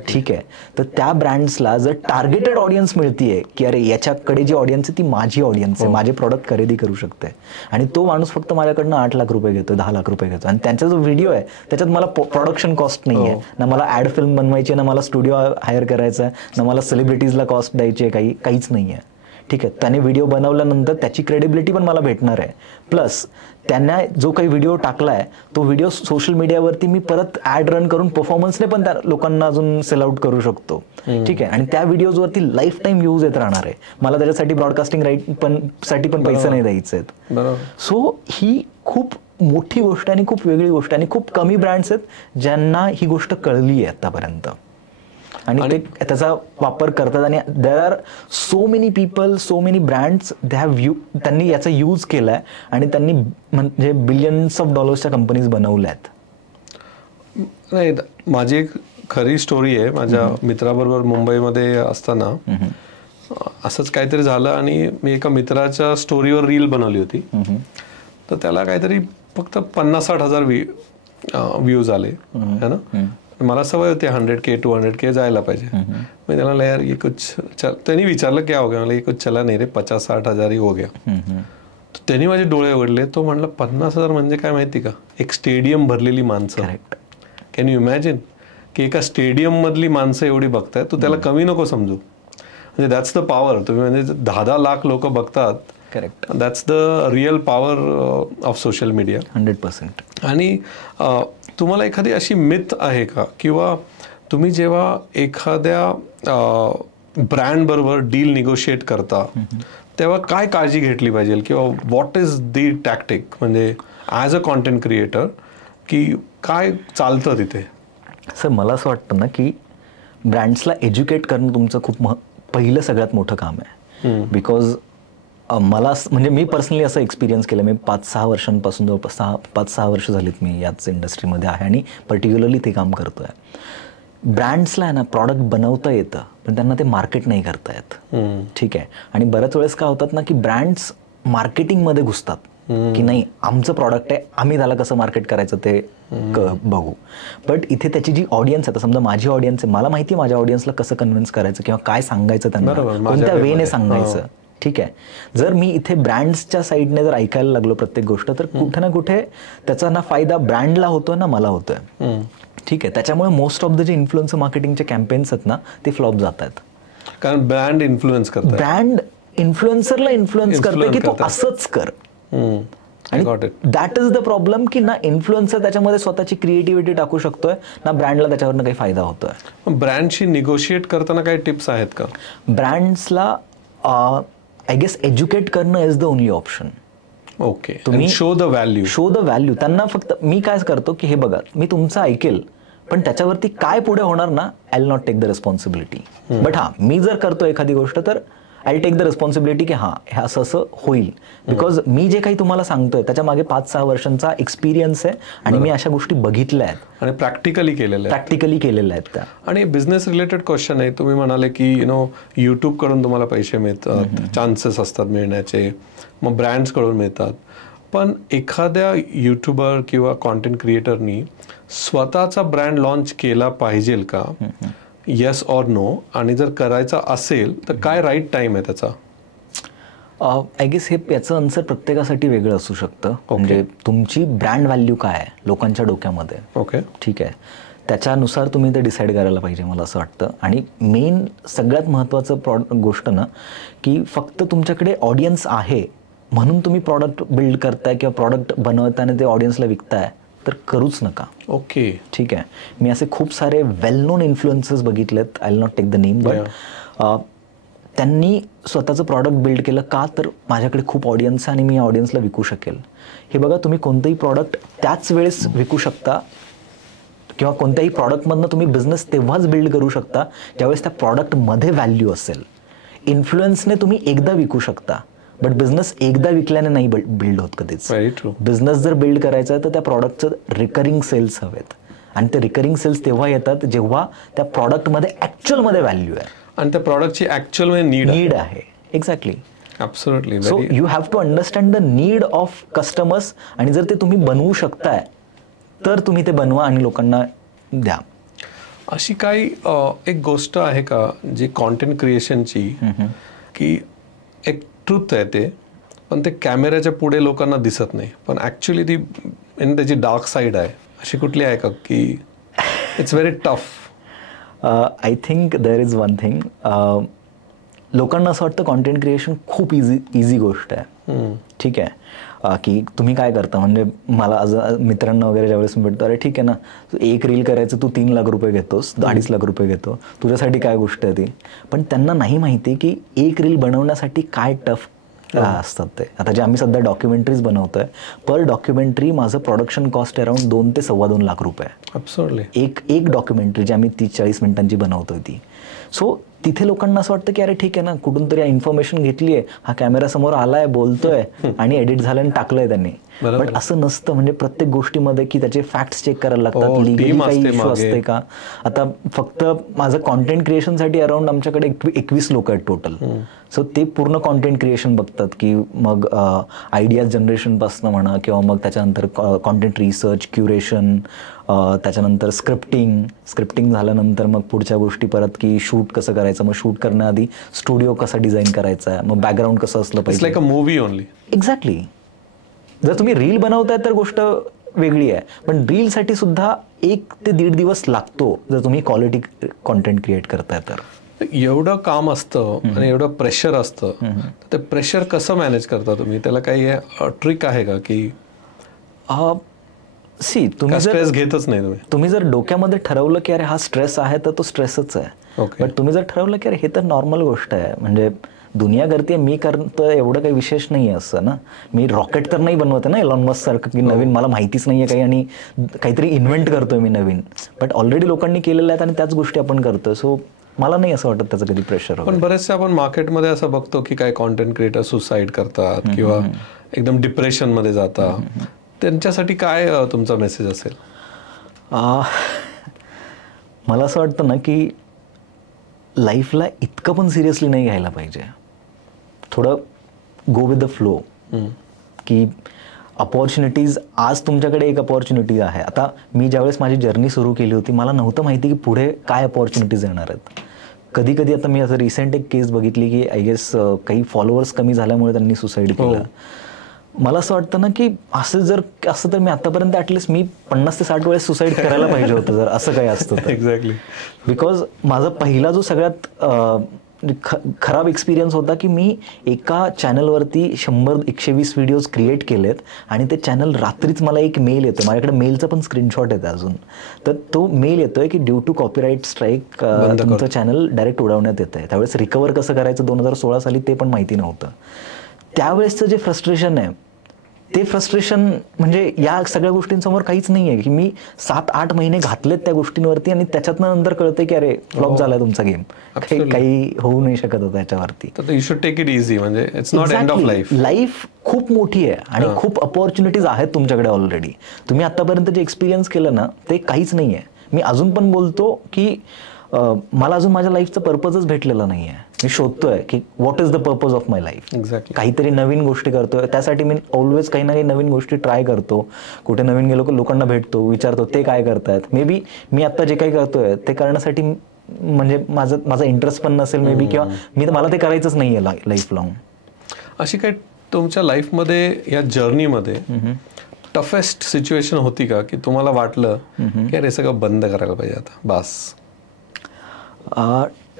ठीक आहे, तर त्या ब्रँड्सला जर टार्गेटेड ऑडियन्स मिळतीये की अरे याच्याकडे जी ऑडियन्स आहे ती माझी ऑडियन्स आहे, माझे प्रॉडक्ट खरेदी करू शकते, आणि तो माणूस फक्त माझ्याकडनं 8 लाख रुपये घेतो, 10 लाख रुपये घेतो, आणि त्यांचा जो व्हिडिओ आहे त्याच्यात मला प्रोडक्शन कॉस्ट नाही आहे, ना मला ऍड फिल्म बनवायची, ना मला स्टुडिओ हायर करायचा आहे, ना मला सेलिब्रिटीजला कॉस्ट द्यायची आहे, काहीच नाही आहे. ठीक आहे, त्याने व्हिडिओ बनवल्यानंतर त्याची क्रेडिबिलिटी पण मला भेटणार आहे. प्लस त्यांना जो काही व्हिडिओ टाकलाय तो व्हिडिओ सोशल मीडियावरती मी परत ऍड रन करून परफॉर्मन्सने पण त्या लोकांना अजून सेल आउट करू शकतो. ठीक आहे, आणि त्या व्हिडिओजवरती लाईफ टाईम व्ह्यूज येत राहणार आहे. मला त्याच्यासाठी ब्रॉडकास्टिंग राईट पण पैसे नाही द्यायचे आहेत. सो ही खूप मोठी गोष्ट आणि खूप वेगळी गोष्ट, आणि खूप कमी ब्रँड्स आहेत ज्यांना ही गोष्ट कळली आहे आतापर्यंत, आणि ते त्याचा वापर करतात. आणि there are so many people, so many brands they have त्यांनी याचा यूज केलाय, आणि त्यांनी म्हणजे बिलियन्स ऑफ डॉलर्सच्या कंपनीज बनवल्यात. नाही, माझी एक खरी स्टोरी आहे. माझ्या मित्राबरोबर मुंबईमध्ये असताना असंच काहीतरी झालं, आणि मी एका मित्राच्या स्टोरीवर रील बनवली होती. तर त्याला काहीतरी फक्त 50-60 हजार व्ह्यूज आले है ना. मला सवय होती 100K 200K जायला पाहिजे. मी त्याला यार ये कुछ त्यांनी विचारलं क्या हो गया, मला ये कुछ चला नाही रे, 50-60 हजार ही हो गया. त्यांनी माझे डोळे उघडले. तो म्हणला 50,000 म्हणजे काय माहिती का, एक स्टेडियम भरलेली माणसं. करेक्ट. कॅन यू इमॅजिन की एका स्टेडियम मधली माणसं एवढी बघतायत, तू त्याला कमी नको समजू. म्हणजे दॅट्स द पॉवर. तुम्ही म्हणजे 10-10 लाख लोक बघतात. Correct. That's the real power of social media. 100%. आणि तुम्हाला एखादी अशी मिथ आहे का, किंवा तुम्ही जेव्हा एखाद्या ब्रँड बरोबर डील निगोशिएट करता तेव्हा काय काळजी घेतली पाहिजे, किंवा व्हॉट इज दी टॅक्टिक, म्हणजे ॲज अ कॉन्टेंट क्रिएटर की काय चालतं तिथे? सर मला असं वाटतं ना की ब्रँड्सला एज्युकेट करणं तुमचं खूप पहिलं सगळ्यात मोठं काम आहे. बिकॉज मला म्हणजे मी पर्सनली असं एक्सपिरियन्स केलं. मी 5-6 वर्षांपासून जवळपास 5-6 वर्ष झालीत मी याच इंडस्ट्रीमध्ये आहे आणि पर्टिक्युलरली ते काम करतो आहे. ब्रँड्सला आहे ना प्रॉडक्ट बनवता येतं पण त्यांना ते मार्केट नाही करता येत. ठीक आहे. आणि बऱ्याच वेळेस काय होतात ना की ब्रँड्स मार्केटिंगमध्ये घुसतात की नाही आमचं प्रॉडक्ट आहे, आम्ही त्याला कसं मार्केट करायचं ते बघू. बट इथे त्याची जी ऑडियन्स आहे, आता समजा माझी ऑडियन्स आहे, मला माहिती आहे माझ्या ऑडियन्सला कसं कन्व्हिन्स करायचं किंवा काय सांगायचं त्यांना, कोणत्या वेने सांगायचं. ठीक आहे. जर मी इथे ब्रँड्सच्या साईडने जर ऐकायला लागलो प्रत्येक गोष्ट, तर कुठे ना कुठे त्याचा ना फायदा ब्रँडला होतोय ना मला होतोय. ठीक आहे. त्याच्यामुळे मोस्ट ऑफ द जे इन्फ्लुएन्सर मार्केटिंगचे कॅम्पेन्स आहेत ना ते फ्लॉप जात आहेत. कारण ब्रँड इन्फ्लुएन्स करतात. ब्रँड इन्फ्लुएन्सरला इन्फ्लुएन्स करते की तू असंच कर. आणि दॅट इज द प्रॉब्लेम की ना इन्फ्लुएन्सर त्याच्यामध्ये स्वतःची क्रिएटिव्हिटी टाकू शकतोय ना ब्रँडला त्याच्यावरनं काही फायदा होतोय. ब्रँडशी निगोशिएट करताना काही टिप्स आहेत का? ब्रँड्सला आय गेस एज्युकेट करणं is the only option. Okay. तुम्ही शो द व्हॅल्यू. त्यांना फक्त मी काय करतो की हे बघा मी तुमचं ऐकेल पण त्याच्यावरती काय पुढे होणार ना I will not take the responsibility. But हां मी जर करतो एखादी गोष्ट तर आय टेक द रिस्पॉन्सिबिलिटी की हां हे असं असं होईल. बिकॉज मी जे काही तुम्हाला सांगतोय त्याच्या मागे 5-6 वर्षांचा एक्सपिरियन्स आहे आणि मी अशा गोष्टी बघितल्या आहेत आणि प्रॅक्टिकली केलेल्या आहेत त्या. आणि बिझनेस रिलेटेड क्वेश्चन आहे. तुम्ही म्हणाले की यूट्यूब कडून तुम्हाला पैसे मिळतात, चान्सेस असतात मिळण्याचे, मग ब्रँड्स कडून मिळतात. पण एखाद्या यूट्यूबर किंवा कॉन्टेंट क्रिएटरनी स्वतःचा ब्रँड लॉन्च केला पाहिजे का? Yes or no? आणि जर करायचा असेल तर काय राईट टाइम आहे त्याचा? आय गेस याचं आन्सर प्रत्येकासाठी वेगळं असू शकतं. म्हणजे तुमची ब्रँड व्हॅल्यू काय आहे लोकांच्या डोक्यामध्ये. ओके. ठीक आहे. त्याच्यानुसार तुम्ही ते डिसाईड करायला पाहिजे मला असं वाटतं. आणि मेन सगळ्यात महत्त्वाचं गोष्ट ना की फक्त तुमच्याकडे ऑडियन्स आहे म्हणून तुम्ही प्रॉडक्ट बिल्ड करताय किंवा प्रॉडक्ट बनवताना ते ऑडियन्सला विकताय तर करूच नका. ओके. ठीक आहे. मी असे खूप सारे वेल नोन इन्फ्लुएन्सर्स बघितलेत. I will not take the name. But त्यांनी स्वतःचं प्रॉडक्ट बिल्ड केलं का तर माझ्याकडे खूप ऑडियन्स आहे आणि मी या ऑडियन्सला विकू शकेल. हे बघा तुम्ही कोणतंही प्रॉडक्ट त्याच वेळेस विकू शकता किंवा कोणत्याही प्रॉडक्टमधनं तुम्ही बिझनेस तेव्हाच बिल्ड करू शकता ज्यावेळेस त्या प्रॉडक्टमध्ये व्हॅल्यू असेल. इन्फ्लुएन्सने तुम्ही एकदा विकू शकता बट बिझनेस एकदा विकल्याने नाही बिल्ड होत कधीच. बिझनेस जर बिल्ड करायचा आहे तर त्या प्रॉडक्टचं रिकरिंग सेल्स हवेत आणि ते रिकरिंग सेल्स तेव्हा येतात जेव्हा त्या प्रॉडक्टमध्ये ॲक्च्युअलमध्ये व्हॅल्यू आहे आणि त्या प्रॉडक्टची ॲक्च्युअल नीड आहे. Exactly. Absolutely. So you have to understand the need of customers आणि जर ते तुम्ही बनवू शकताय तर तुम्ही ते बनवा आणि लोकांना द्या. अशी काही एक गोष्ट आहे का जी कॉन्टेंट क्रिएशनची की एक ट्रूथ आहे ते पण ते कॅमेऱ्याच्या पुढे लोकांना दिसत नाही पण ॲक्च्युली ती त्याची डार्क साईड आहे, अशी कुठली आहे का की it's very tough? I think there is one thing. लोकांना असं वाटतं कॉन्टेंट क्रिएशन खूप इझी गोष्ट आहे. ठीक आहे. की तुम्ही काय करता म्हणजे मला मित्रांना वगैरे ज्यावेळेस मी भेटतो अरे ठीक आहे ना एक रील करायचं तू 3 लाख रुपये घेतोस 2.5 लाख रुपये घेतो तुझ्यासाठी काय गोष्ट आहे ती. पण त्यांना नाही माहिती की एक रील बनवण्यासाठी काय टफ असतात ते. आता जे आम्ही सध्या डॉक्युमेंटरीज बनवतोय पर डॉक्युमेंटरी माझं प्रोडक्शन कॉस्ट अराउंड 2 ते 2.25 लाख रुपये. ॲब्सोल्युटली. एक डॉक्युमेंटरी जी आम्ही 30-40 मिनिटांची बनवतोय ती. सो तिथे लोकांना असं वाटतं की अरे ठीक आहे ना कुठून तरी इन्फॉर्मेशन घेतली आहे हा कॅमेरा समोर आलाय बोलतोय आणि एडिट झालं आणि टाकलंय त्यांनी. बट असं नसतं. म्हणजे प्रत्येक गोष्टीमध्ये की त्याचे फॅक्ट्स चेक करायला लागतात. लिगली काही इश्यू असते का. आता फक्त माझं कॉन्टेंट क्रिएशनसाठी अराउंड आमच्याकडे 21 लोक आहेत टोटल. सो ते पूर्ण कॉन्टेंट क्रिएशन बघतात की मग आयडियाज जनरेशनपासून म्हणा किंवा मग त्याच्यानंतर कॉन्टेंट रिसर्च क्युरेशन त्याच्यानंतर स्क्रिप्टिंग झाल्यानंतर मग पुढच्या गोष्टी परत की शूट कसं करायचं मग शूट करण्याआधी स्टुडिओ कसा डिझाईन करायचा आहे मग बॅकग्राऊंड कसं असलं पाहिजे. Like a movie only. Exactly. जर तुम्ही रील बनवताय तर गोष्ट वेगळी आहे, पण रीलसाठी सुद्धा 1 ते 1.5 दिवस लागतो जर तुम्ही क्वालिटी कॉन्टेंट क्रिएट करताय तर. एवढं काम असतं आणि एवढं प्रेशर असतं, ते प्रेशर कसं मॅनेज करता तुम्ही? त्याला काही ट्रिक आहे का की तुम्ही जर स्ट्रेस घेतच नाही तुम्ही जर डोक्यामध्ये ठरवलं की अरे हा स्ट्रेस आहे तर तो स्ट्रेसच आहे. Okay. बट तुम्ही जर ठरवलं की अरे हे तर नॉर्मल गोष्ट आहे, म्हणजे दुनिया करते मी करतो एवढं काही विशेष नाही आहे असं ना. मी रॉकेट तर नाही बनवते ना एलॉन मस्क सारखं की नवीन मला माहितीच नाहीये काही आणि काहीतरी इन्व्हेंट करतोय मी नवीन, बट ऑलरेडी लोकांनी केलेलं आहेत आणि त्याच गोष्टी आपण करतोय. सो मला नाही असं वाटत त्याचं कधी प्रेशर. पण बरेचसे आपण मार्केटमध्ये असं बघतो की काही कॉन्टेंट क्रिएटर सुसाईड करतात किंवा एकदम डिप्रेशन मध्ये जातात. त्यांच्यासाठी काय तुमचा मेसेज असेल? मला असं वाटतं ना की लाईफला इतकं पण सिरियसली नाही घ्यायला पाहिजे. थोडं गो विथ द फ्लो, की अपॉर्च्युनिटीज, आज तुमच्याकडे एक अपॉर्च्युनिटी आहे. आता मी ज्यावेळेस माझी जर्नी सुरू केली होती मला नव्हतं माहिती की पुढे काय अपॉर्च्युनिटीज येणार आहेत. कधी कधी आता मी असं रिसेंट एक केस बघितली की आय गेस काही फॉलोअर्स कमी झाल्यामुळे त्यांनी सुसाईड केलं. मला असं वाटतं ना की असं तर मी आतापर्यंत ॲटलिस्ट मी 50 ते 60 वेळेस सुसाईड करायला पाहिजे होतं जर असं काही असतं तर. एक्झॅक्टली. बिकॉज माझा पहिला जो सगळ्यात खराब एक्सपिरियन्स होता की मी एका चॅनलवरती 100-120 व्हिडिओज क्रिएट केलेत आणि ते चॅनल रात्रीच मला एक मेल येतो, माझ्याकडे मेलचा पण स्क्रीनशॉट येतो अजून, तर तो मेल येतोय की ड्यू टू कॉपीराईट स्ट्राईक तुमचं चॅनल डायरेक्ट उडवण्यात येत आहे. त्यावेळेस रिकवर कसं करायचं 2016 साली ते पण माहिती नव्हतं. त्यावेळेसचं जे फ्रस्ट्रेशन आहे ते फ्रस्ट्रेशन म्हणजे या सगळ्या गोष्टींसमोर काहीच नाही आहे की मी 7-8 महिने घातलेत त्या गोष्टींवरती आणि त्याच्यातनं नंतर कळतंय की अरे फ्लॉप झालाय तुमचा गेम, काही होऊ नाही शकत होता याच्यावरती. तर you should take it easy, म्हणजे it's not end of life. Life खूप मोठी आहे आणि खूप अपॉर्च्युनिटीज आहेत तुमच्याकडे ऑलरेडी. तुम्ही आतापर्यंत जे एक्सपिरियन्स केलं ना ते काहीच नाही आहे. मी अजून पण बोलतो की मला अजून माझ्या लाईफचा पर्पजच भेटलेला नाही आहे. मी शोधतोय की what is the purpose of my life. Exactly. काहीतरी नवीन गोष्टी करतोय, त्यासाठी मी ऑलवेज काही ना काही नवीन गोष्टी ट्राय करतो. कुठे नवीन गेलो की लोकांना भेटतो, विचारतो ते काय करतायत. मे बी मी आता जे काही करतोय ते करण्यासाठी म्हणजे माझा इंटरेस्ट पण नसेल मे बी, किंवा मला ते करायचंच नाही आहे लाईफ लॉंग. अशी काही तुमच्या लाईफमध्ये या जर्नीमध्ये टफेस्ट सिच्युएशन होती का की तुम्हाला वाटलं की अरे सगळं बंद करायला पाहिजे आता बस?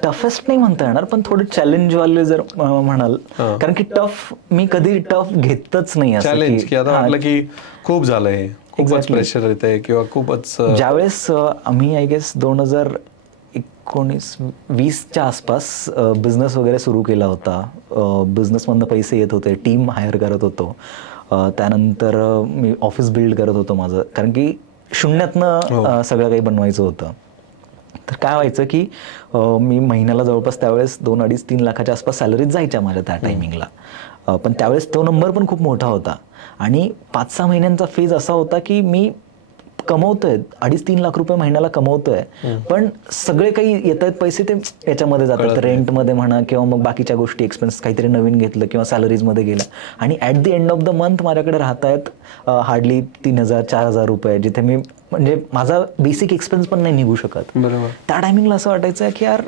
टफेस्ट नाही म्हणता येणार, पण थोडं चॅलेंज वाले जर म्हणाल, कारण की मी कधी टफ घेतच नाही. चॅलेंज की आता वाटलं की खूप झालंय, खूपच प्रेशर येतंय किंवा खूपच. ज्यावेळेस आम्ही आय गेस 2019-20च्या आसपास बिझनेस वगैरे सुरू केला होता. बिझनेसमधनं पैसे येत होते, टीम हायर करत होतो, त्यानंतर मी ऑफिस बिल्ड करत होतो माझं, कारण की शून्यातनं सगळं काही बनवायचं होतं. तर काय व्हायचं की मी महिन्याला जवळपास त्यावेळेस 2-2.5-3 लाखाच्या आसपास सॅलरीज जायच्या माझ्या त्या टायमिंगला. पण त्यावेळेस तो नंबर पण खूप मोठा होता आणि 5-6 महिन्यांचा फेज असा होता की मी कमवतोय 2.5-3 लाख रुपये महिन्याला कमवतोय, पण सगळे काही येत आहेत पैसे ते याच्यामध्ये जातात, रेंटमध्ये म्हणा किंवा मग बाकीच्या गोष्टी, एक्सपेन्स काहीतरी नवीन घेतलं किंवा सॅलरीजमध्ये गेलं, आणि at the end of the month माझ्याकडे राहत आहेत हार्डली 3,000-4,000 रुपये, जिथे मी म्हणजे माझा बेसिक एक्सपेन्स पण नाही निघू शकत. त्या टायमिंगला असं वाटायचं की यार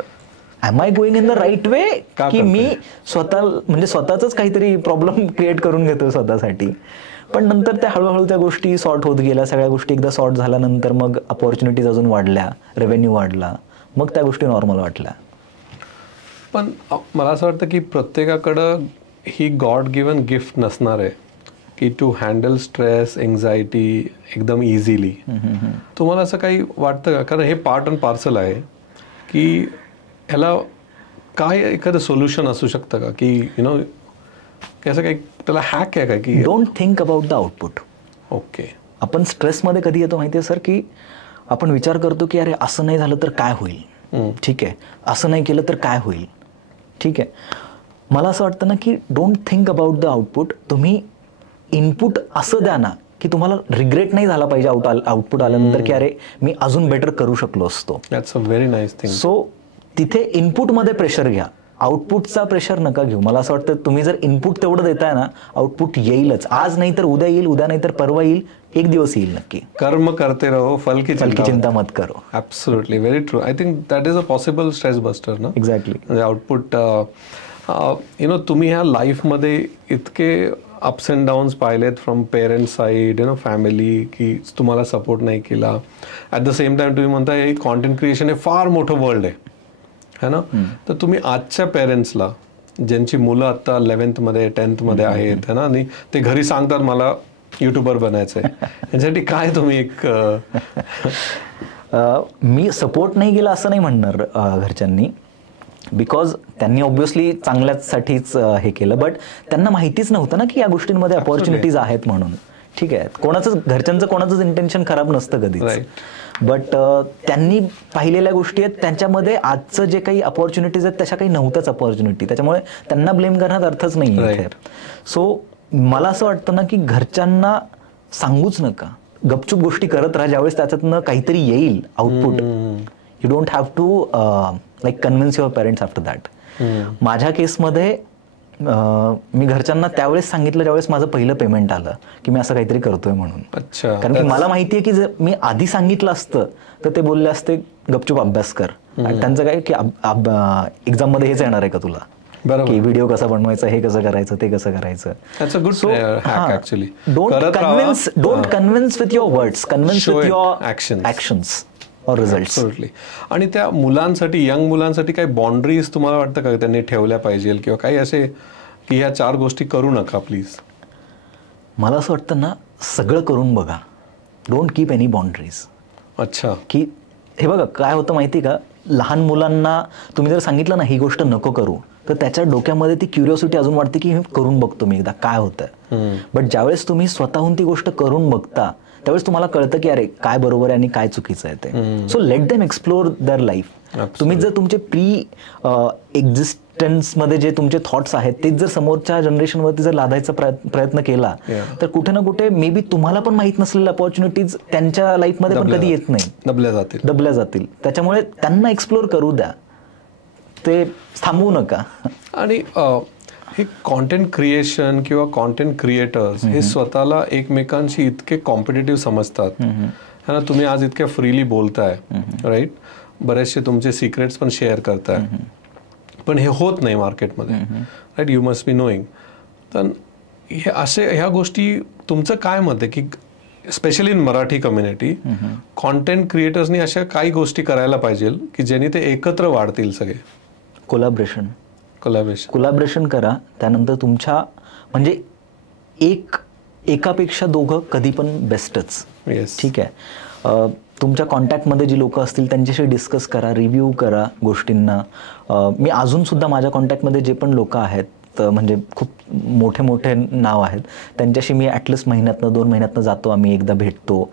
am I going in the right way, की मी स्वतःच काहीतरी प्रॉब्लेम क्रिएट करून घेतोय स्वतःसाठी. पण नंतर त्या हळूहळू त्या गोष्टी सॉर्ट होत गेल्या. सगळ्या गोष्टी एकदा सॉर्ट झाल्यानंतर मग अपॉर्च्युनिटीज अजून वाढल्या, रेव्हेन्यू वाढला, मग त्या गोष्टी नॉर्मल वाटल्या. पण मला असं वाटतं की प्रत्येकाकडं ही गॉड गिवन गिफ्ट नसणार आहे की टू हँडल स्ट्रेस, एन्झायटी एकदम इझिली. तुम्हाला असं काही वाटतं का? कारण हे पार्ट अँड पार्सल आहे की ह्याला काय एखादं सोल्युशन असू शकतं का की असं काही त्याला हॅक आहे का की don't think about the output. Okay. आपण स्ट्रेसमध्ये कधी येतो माहिती आहे सर, की आपण विचार करतो की अरे असं नाही झालं तर काय होईल, ठीक आहे, असं नाही केलं तर काय होईल, ठीक आहे. मला असं वाटतं ना की don't think about the output. तुम्ही इनपुट असं द्या ना की तुम्हाला रिग्रेट नाही झाला पाहिजे आउटपुट आल्यानंतर की अरे मी अजून बेटर करू शकलो असतो. That's a very nice thing. So तिथे इनपुटमध्ये प्रेशर घ्या, आउटपुटचा प्रेशर नका घेऊ. मला असं वाटतं तुम्ही जर इनपुट तेवढं देताय ना, आउटपुट येईलच. आज नाही तर उद्या येईल, उद्या नाही तर परवा येईल, एक दिवस येईल नक्की. कर्म करते रहो, फल की चिंता मत करो. Absolutely, very true. I think that is a possible stress buster ना. एक्झॅक्टली. म्हणजे आउटपुट तुम्ही ह्या लाईफमध्ये इतके अप्स अँड डाऊन्स पाहिलेत फ्रॉम पेरेंट्स साईड, फॅमिली, की तुम्हाला सपोर्ट नाही केला. ॲट द सेम टाइम तुम्ही म्हणताय कॉन्टेंट क्रिएशन हे फार मोठं वर्ल्ड आहे ना. तर तुम्ही आजच्या पेरेंट्सला ज्यांची मुलं आता 11th मध्ये 10th मध्ये आहेत है ना, आणि ते घरी सांगतात मला युट्यूबर बनायचं आहे, याच्यासाठी काय तुम्ही एक मी सपोर्ट नाही केला असं नाही म्हणणार घरच्यांनी, बिकॉज त्यांनी ऑब्व्हियसली चांगल्यासाठीच हे केलं, बट त्यांना माहितीच नव्हतं ना की या गोष्टींमध्ये अपॉर्च्युनिटीज आहेत म्हणून. ठीक आहे, कोणाचंच घरच्यांचं कोणाचंच इंटेन्शन खराब नसतं कधीच, बट त्यांनी पाहिलेल्या गोष्टी आहेत त्यांच्यामध्ये आजचं जे काही अपॉर्च्युनिटीज आहेत तशा काही नव्हत्याच अपॉर्च्युनिटी, त्याच्यामुळे त्यांना ब्लेम करण्यात अर्थच नाही आहे. सो मला असं वाटतं ना की घरच्यांना सांगूच नका, गपचूप गोष्टी करत राहा, ज्यावेळेस त्याच्यातनं काहीतरी येईल output, you don't have to like convince your parents after that. माझ्या केसमध्ये मी घरच्यांना त्यावेळेस सांगितलं ज्यावेळेस माझं पहिलं पेमेंट आलं की मी असं काहीतरी करतोय म्हणून. कारण की मला माहितीये की जर मी आधी सांगितलं असतं तर ते बोलले असते गपचूप अभ्यास कर, आणि त्यांचं काय की एक्झाम मध्ये हेच येणार आहे का तुला, की व्हिडिओ कसा बनवायचा, हे कसं करायचं, ते कसं करायचं. Don't convince with your words, convince with your actions और रिझल्ट्स. आणि त्या मुलांसाठी, यंग मुलांसाठी काही बाउंड्रीज तुम्हाला वाटतं का त्यांनी ठेवल्या पाहिजे, किंवा काही असे की ह्या 4 गोष्टी करू नका प्लीज? मला असं वाटतं ना, सगळं करून बघा, डोंट कीप एनी बाउंड्रीज. अच्छा, की हे बघा काय होतं माहिती का, लहान मुलांना तुम्ही जर सांगितलं ना ही गोष्ट नको करू, तर त्याच्या डोक्यामध्ये ती क्युरिओसिटी अजून वाटते की हे करून बघतो मी एकदा काय होतं. बट ज्यावेळेस तुम्ही स्वतःहून ती गोष्ट करून बघता त्यावेळेस तुम्हाला कळतं की अरे काय बरोबर आहे आणि काय चुकीचं आहे ते. So let them explore their life. तुम्ही जर तुमचे एक्झिस्टन्स मध्ये जे तुमचे थॉट्स आहेत तेच जर समोरच्या जनरेशनवरती जर लादायचा प्रयत्न केला तर कुठे ना कुठे मे बी तुम्हाला पण माहित नसलेल्या अपॉर्च्युनिटीज त्यांच्या लाईफमध्ये पण कधी येत नाही, दबल्या जातील. त्याच्यामुळे त्यांना एक्सप्लोर करू द्या, ते थांबवू नका. आणि हे कॉन्टेंट क्रिएशन किंवा कॉन्टेंट क्रिएटर्स हे स्वतःला एकमेकांशी इतके कॉम्पिटेटिव्ह समजतात है ना. तुम्ही आज इतक्या फ्रीली बोलताय, राईट, बरेचसे तुमचे सिक्रेट्स पण शेअर करताय, पण हे होत नाही मार्केटमध्ये, right, you must be knowing. तर हे असे ह्या गोष्टी तुमचं काय मत आहे की specially in Marathi community content क्रिएटर्सनी अशा काही गोष्टी करायला पाहिजे की ज्यांनी ते एकत्र वाढतील सगळे? कोलॅबरेशन करा. त्यानंतर तुमच्या म्हणजे एकापेक्षा दोघं कधी पण बेस्टच. ठीक आहे, तुमच्या कॉन्टॅक्टमध्ये जी लोक असतील त्यांच्याशी डिस्कस करा, रिव्ह्यू करा गोष्टींना. मी अजून सुद्धा माझ्या कॉन्टॅक्टमध्ये जे पण लोक आहेत म्हणजे खूप मोठे मोठे नाव आहेत त्यांच्याशी मी ॲटलिस्ट महिन्यातनं 2 महिन्यातनं जातो, आम्ही एकदा भेटतो.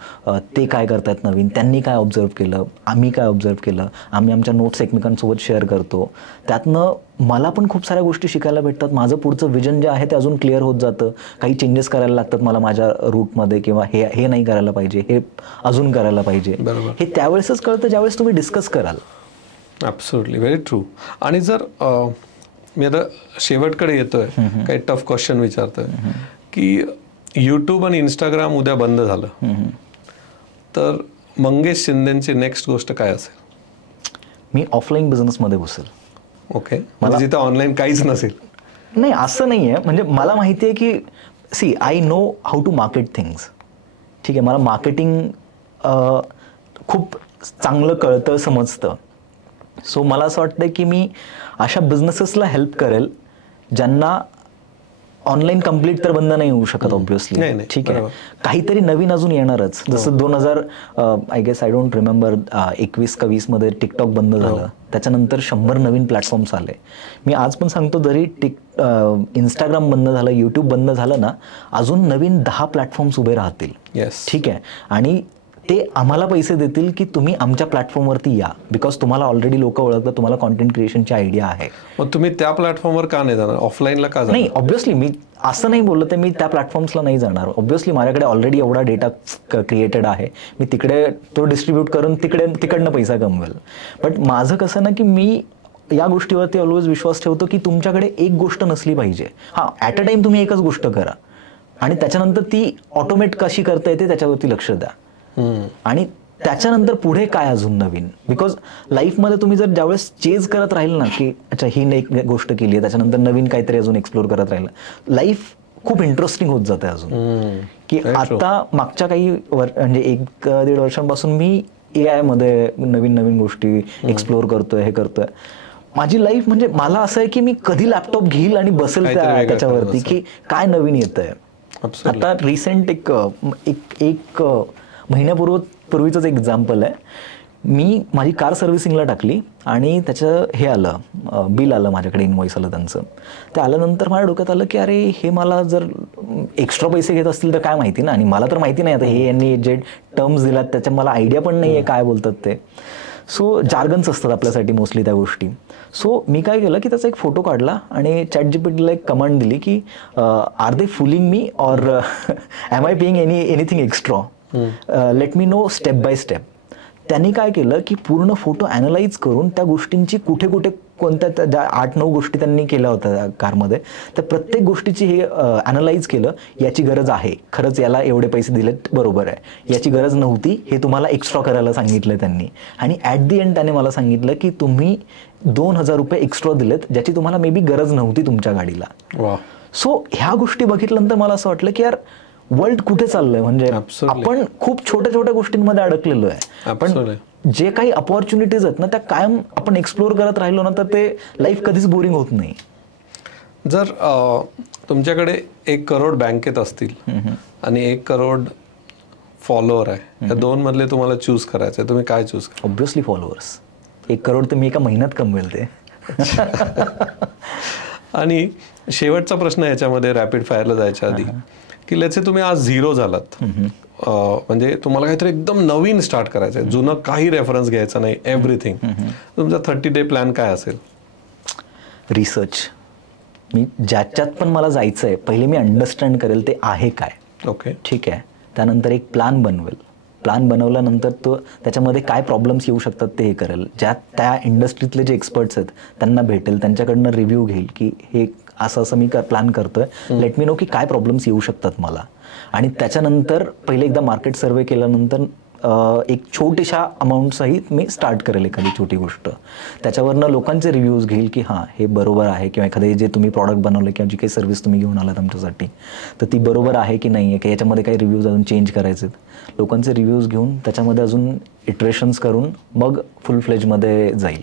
ते काय करतात नवीन, त्यांनी काय ऑब्झर्व केलं, आम्ही काय ऑब्झर्व केलं, आम्ही आमच्या नोट्स एकमेकांसोबत शेअर करतो. त्यातनं मला पण खूप साऱ्या गोष्टी शिकायला भेटतात. माझं पुढचं विजन जे आहे ते अजून क्लिअर होत जातं. काही चेंजेस करायला लागतात मला माझ्या रूटमध्ये, किंवा हे नाही करायला पाहिजे, हे अजून करायला पाहिजे, हे त्यावेळेसच कळतं ज्यावेळेस तुम्ही डिस्कस कराल. Absolutely, very true. आणि जर मी आता शेवटकडे येतोय, काही टफ क्वेश्चन विचारतोय की यूट्यूब आणि इंस्टाग्राम उद्या बंद झालं तर मंगेश शिंदेची नेक्स्ट गोष्ट काय असेल? मी ऑफलाईन बिझनेसमध्ये घुसेल. ओके, म्हणजे जिथं ऑनलाईन काहीच नसेल? नाही, असं नाही आहे. म्हणजे मला माहिती आहे की see I know how to market things. ठीक आहे, मला मार्केटिंग खूप चांगलं कळतं, समजतं. सो मला असं वाटतं की मी अशा बिझनेसेसला हेल्प करेल ज्यांना ऑनलाईन कम्प्लीट तर बंद नाही होऊ शकत ऑब्व्हियसली. ठीक आहे, काहीतरी नवीन अजून येणारच. जसं 2000 I guess I don't remember 21 का 20 मध्ये टिकटॉक बंद झालं, त्याच्यानंतर 100 नवीन प्लॅटफॉर्म्स आले. मी आज पण सांगतो, जरी इंस्टाग्राम बंद झालं, यूट्यूब बंद झालं ना, अजून नवीन 10 प्लॅटफॉर्म्स उभे राहतील. ठीक आहे, आणि ते आम्हाला पैसे देतील की तुम्ही आमच्या प्लॅटफॉर्मवरती या, बिकॉज तुम्हाला ऑलरेडी लोक ओळखतात, तुम्हाला कॉन्टेंट क्रिएशनची आयडिया आहे. मग तुम्ही त्या प्लॅटफॉर्मवर का नाही जाणार, ऑफलाईनला का जाणार? नाही, ऑब्व्हियसली मी असं नाही बोलत आहे मी त्या प्लॅटफॉर्म्सला नाही जाणार. ऑब्व्हियसली माझ्याकडे ऑलरेडी एवढा डेटा क्रिएटेड आहे, मी तिकडे तो डिस्ट्रीब्यूट करून तिकडनं पैसा कमवेल. बट माझं कसं ना की मी या गोष्टीवरती ऑलवेज विश्वास ठेवतो की तुमच्याकडे एक गोष्ट नसली पाहिजे. हां, ॲट अ टाइम तुम्ही एकच गोष्ट करा आणि त्याच्यानंतर ती ऑटोमेट कशी करता येते त्याच्यावरती लक्ष द्या. आणि त्याच्यानंतर पुढे काय अजून नवीन, बिकॉज लाईफमध्ये तुम्ही जर ज्यावेळेस चेज करत राहील ना की अच्छा ही एक गोष्ट केली आहे, त्याच्यानंतर नवीन काहीतरी अजून एक्सप्लोर करत राहिलं, लाईफ खूप इंटरेस्टिंग होत जाते अजून. की आता मागच्या काही म्हणजे 1-1.5 वर्षांपासून मी AI मध्ये नवीन नवीन गोष्टी एक्सप्लोअर करतोय, हे करतोय. माझी लाईफ म्हणजे मला असं आहे की मी कधी लॅपटॉप घेईल आणि बसेल त्याच्यावरती की काय नवीन येतंय. आता रिसेंट एक महिन्यापूर्वीच एक एक्झाम्पल आहे. मी माझी कार सर्व्हिसिंगला टाकली आणि त्याचं हे आलं, बिल आलं माझ्याकडे, इनवॉइस आलं त्यांचं. ते आल्यानंतर माझ्या डोक्यात आलं की अरे हे मला जर एक्स्ट्रा पैसे घेत असतील तर काय माहिती ना, आणि मला तर माहिती नाही आता हे यांनी जे टर्म्स दिलात त्याच्या मला आयडिया पण नाही आहे काय बोलतात ते. सो जार्गन्स असतात आपल्यासाठी मोस्टली त्या गोष्टी. सो मी काय केलं की त्याचा एक फोटो काढला आणि ChatGPTला एक कमांड दिली की are they fooling me or am I paying anything extra, let me know step by step. त्यांनी काय केलं की पूर्ण फोटो ॲनालाइज करून त्या गोष्टींची कुठे कुठे कोणत्या ज्या 8-9 गोष्टी त्यांनी केल्या होत्या कारमध्ये, त्या प्रत्येक गोष्टीची हे ॲनालाइज केलं. याची गरज आहे, खरंच याला एवढे पैसे दिलेत, बरोबर आहे. याची गरज नव्हती, हे तुम्हाला एक्स्ट्रा करायला सांगितलं त्यांनी. आणि ॲट दी एंड त्याने मला सांगितलं की तुम्ही 2,000 रुपये एक्स्ट्रा दिलेत ज्याची तुम्हाला मे बी गरज नव्हती तुमच्या गाडीला. सो ह्या गोष्टी बघितल्यानंतर मला असं वाटलं की यार वर्ल्ड कुठे चाललंय, म्हणजे आपण खूप छोट्या छोट्या गोष्टींमध्ये अडकलेलो आहे. पण जे काही अपॉर्च्युनिटीज आहेत ना त्या कायम आपण एक्सप्लोर करत राहिलो ना तर ते लाईफ कधीच बोरिंग होत नाही. जर तुमच्याकडे 1 करोड बँकेत असतील आणि 1 करोड फॉलोअर आहे, या दोन मधले तुम्हाला चूज करायचं, तुम्ही काय चूज करा? Obviously followers. 1 करोड तर मी एका महिन्यात कमवेल ते. आणि शेवटचा प्रश्न याच्यामध्ये रॅपिड फायरला जायच्या आधी की लेट्स से तुम्ही आज 0 झालात, म्हणजे तुम्हाला काहीतरी एकदम नवीन स्टार्ट करायचं आहे, जुनं काही रेफरन्स घ्यायचा नाही, एव्हरीथिंग, तुमचा 30 डे प्लॅन काय असेल? रिसर्च. मी ज्याच्यात पण मला जायचं आहे पहिले मी अंडरस्टँड करेल ते आहे काय. ओके, ठीक आहे. त्यानंतर एक प्लॅन बनवेल. प्लॅन बनवल्यानंतर तो त्याच्यामध्ये काय प्रॉब्लेम्स येऊ शकतात ते हे करेल. ज्या त्या इंडस्ट्रीतले जे एक्सपर्ट्स आहेत त्यांना भेटेल, त्यांच्याकडनं रिव्ह्यू घेईल की हे असं असं मी प्लॅन करतोय, लेट मी नो की काय प्रॉब्लेम्स येऊ शकतात मला. आणि त्याच्यानंतर पहिले एकदा मार्केट सर्वे केल्यानंतर एक छोट्याशा अमाऊंटसहित मी स्टार्ट करेल एखादी छोटी गोष्ट. त्याच्यावरनं लोकांचे रिव्ह्यूज घेईल की हां हे बरोबर आहे, किंवा एखादे जे तुम्ही प्रॉडक्ट बनवलं किंवा जी काही सर्व्हिस तुम्ही घेऊन आलात आमच्यासाठी तर ती बरोबर आहे की नाही आहे, की याच्यामध्ये काही रिव्ह्यूज अजून चेंज करायचे. लोकांचे रिव्ह्यूज घेऊन त्याच्यामध्ये अजून इटरेशन्स करून मग फुल फ्लेजमध्ये जाईल.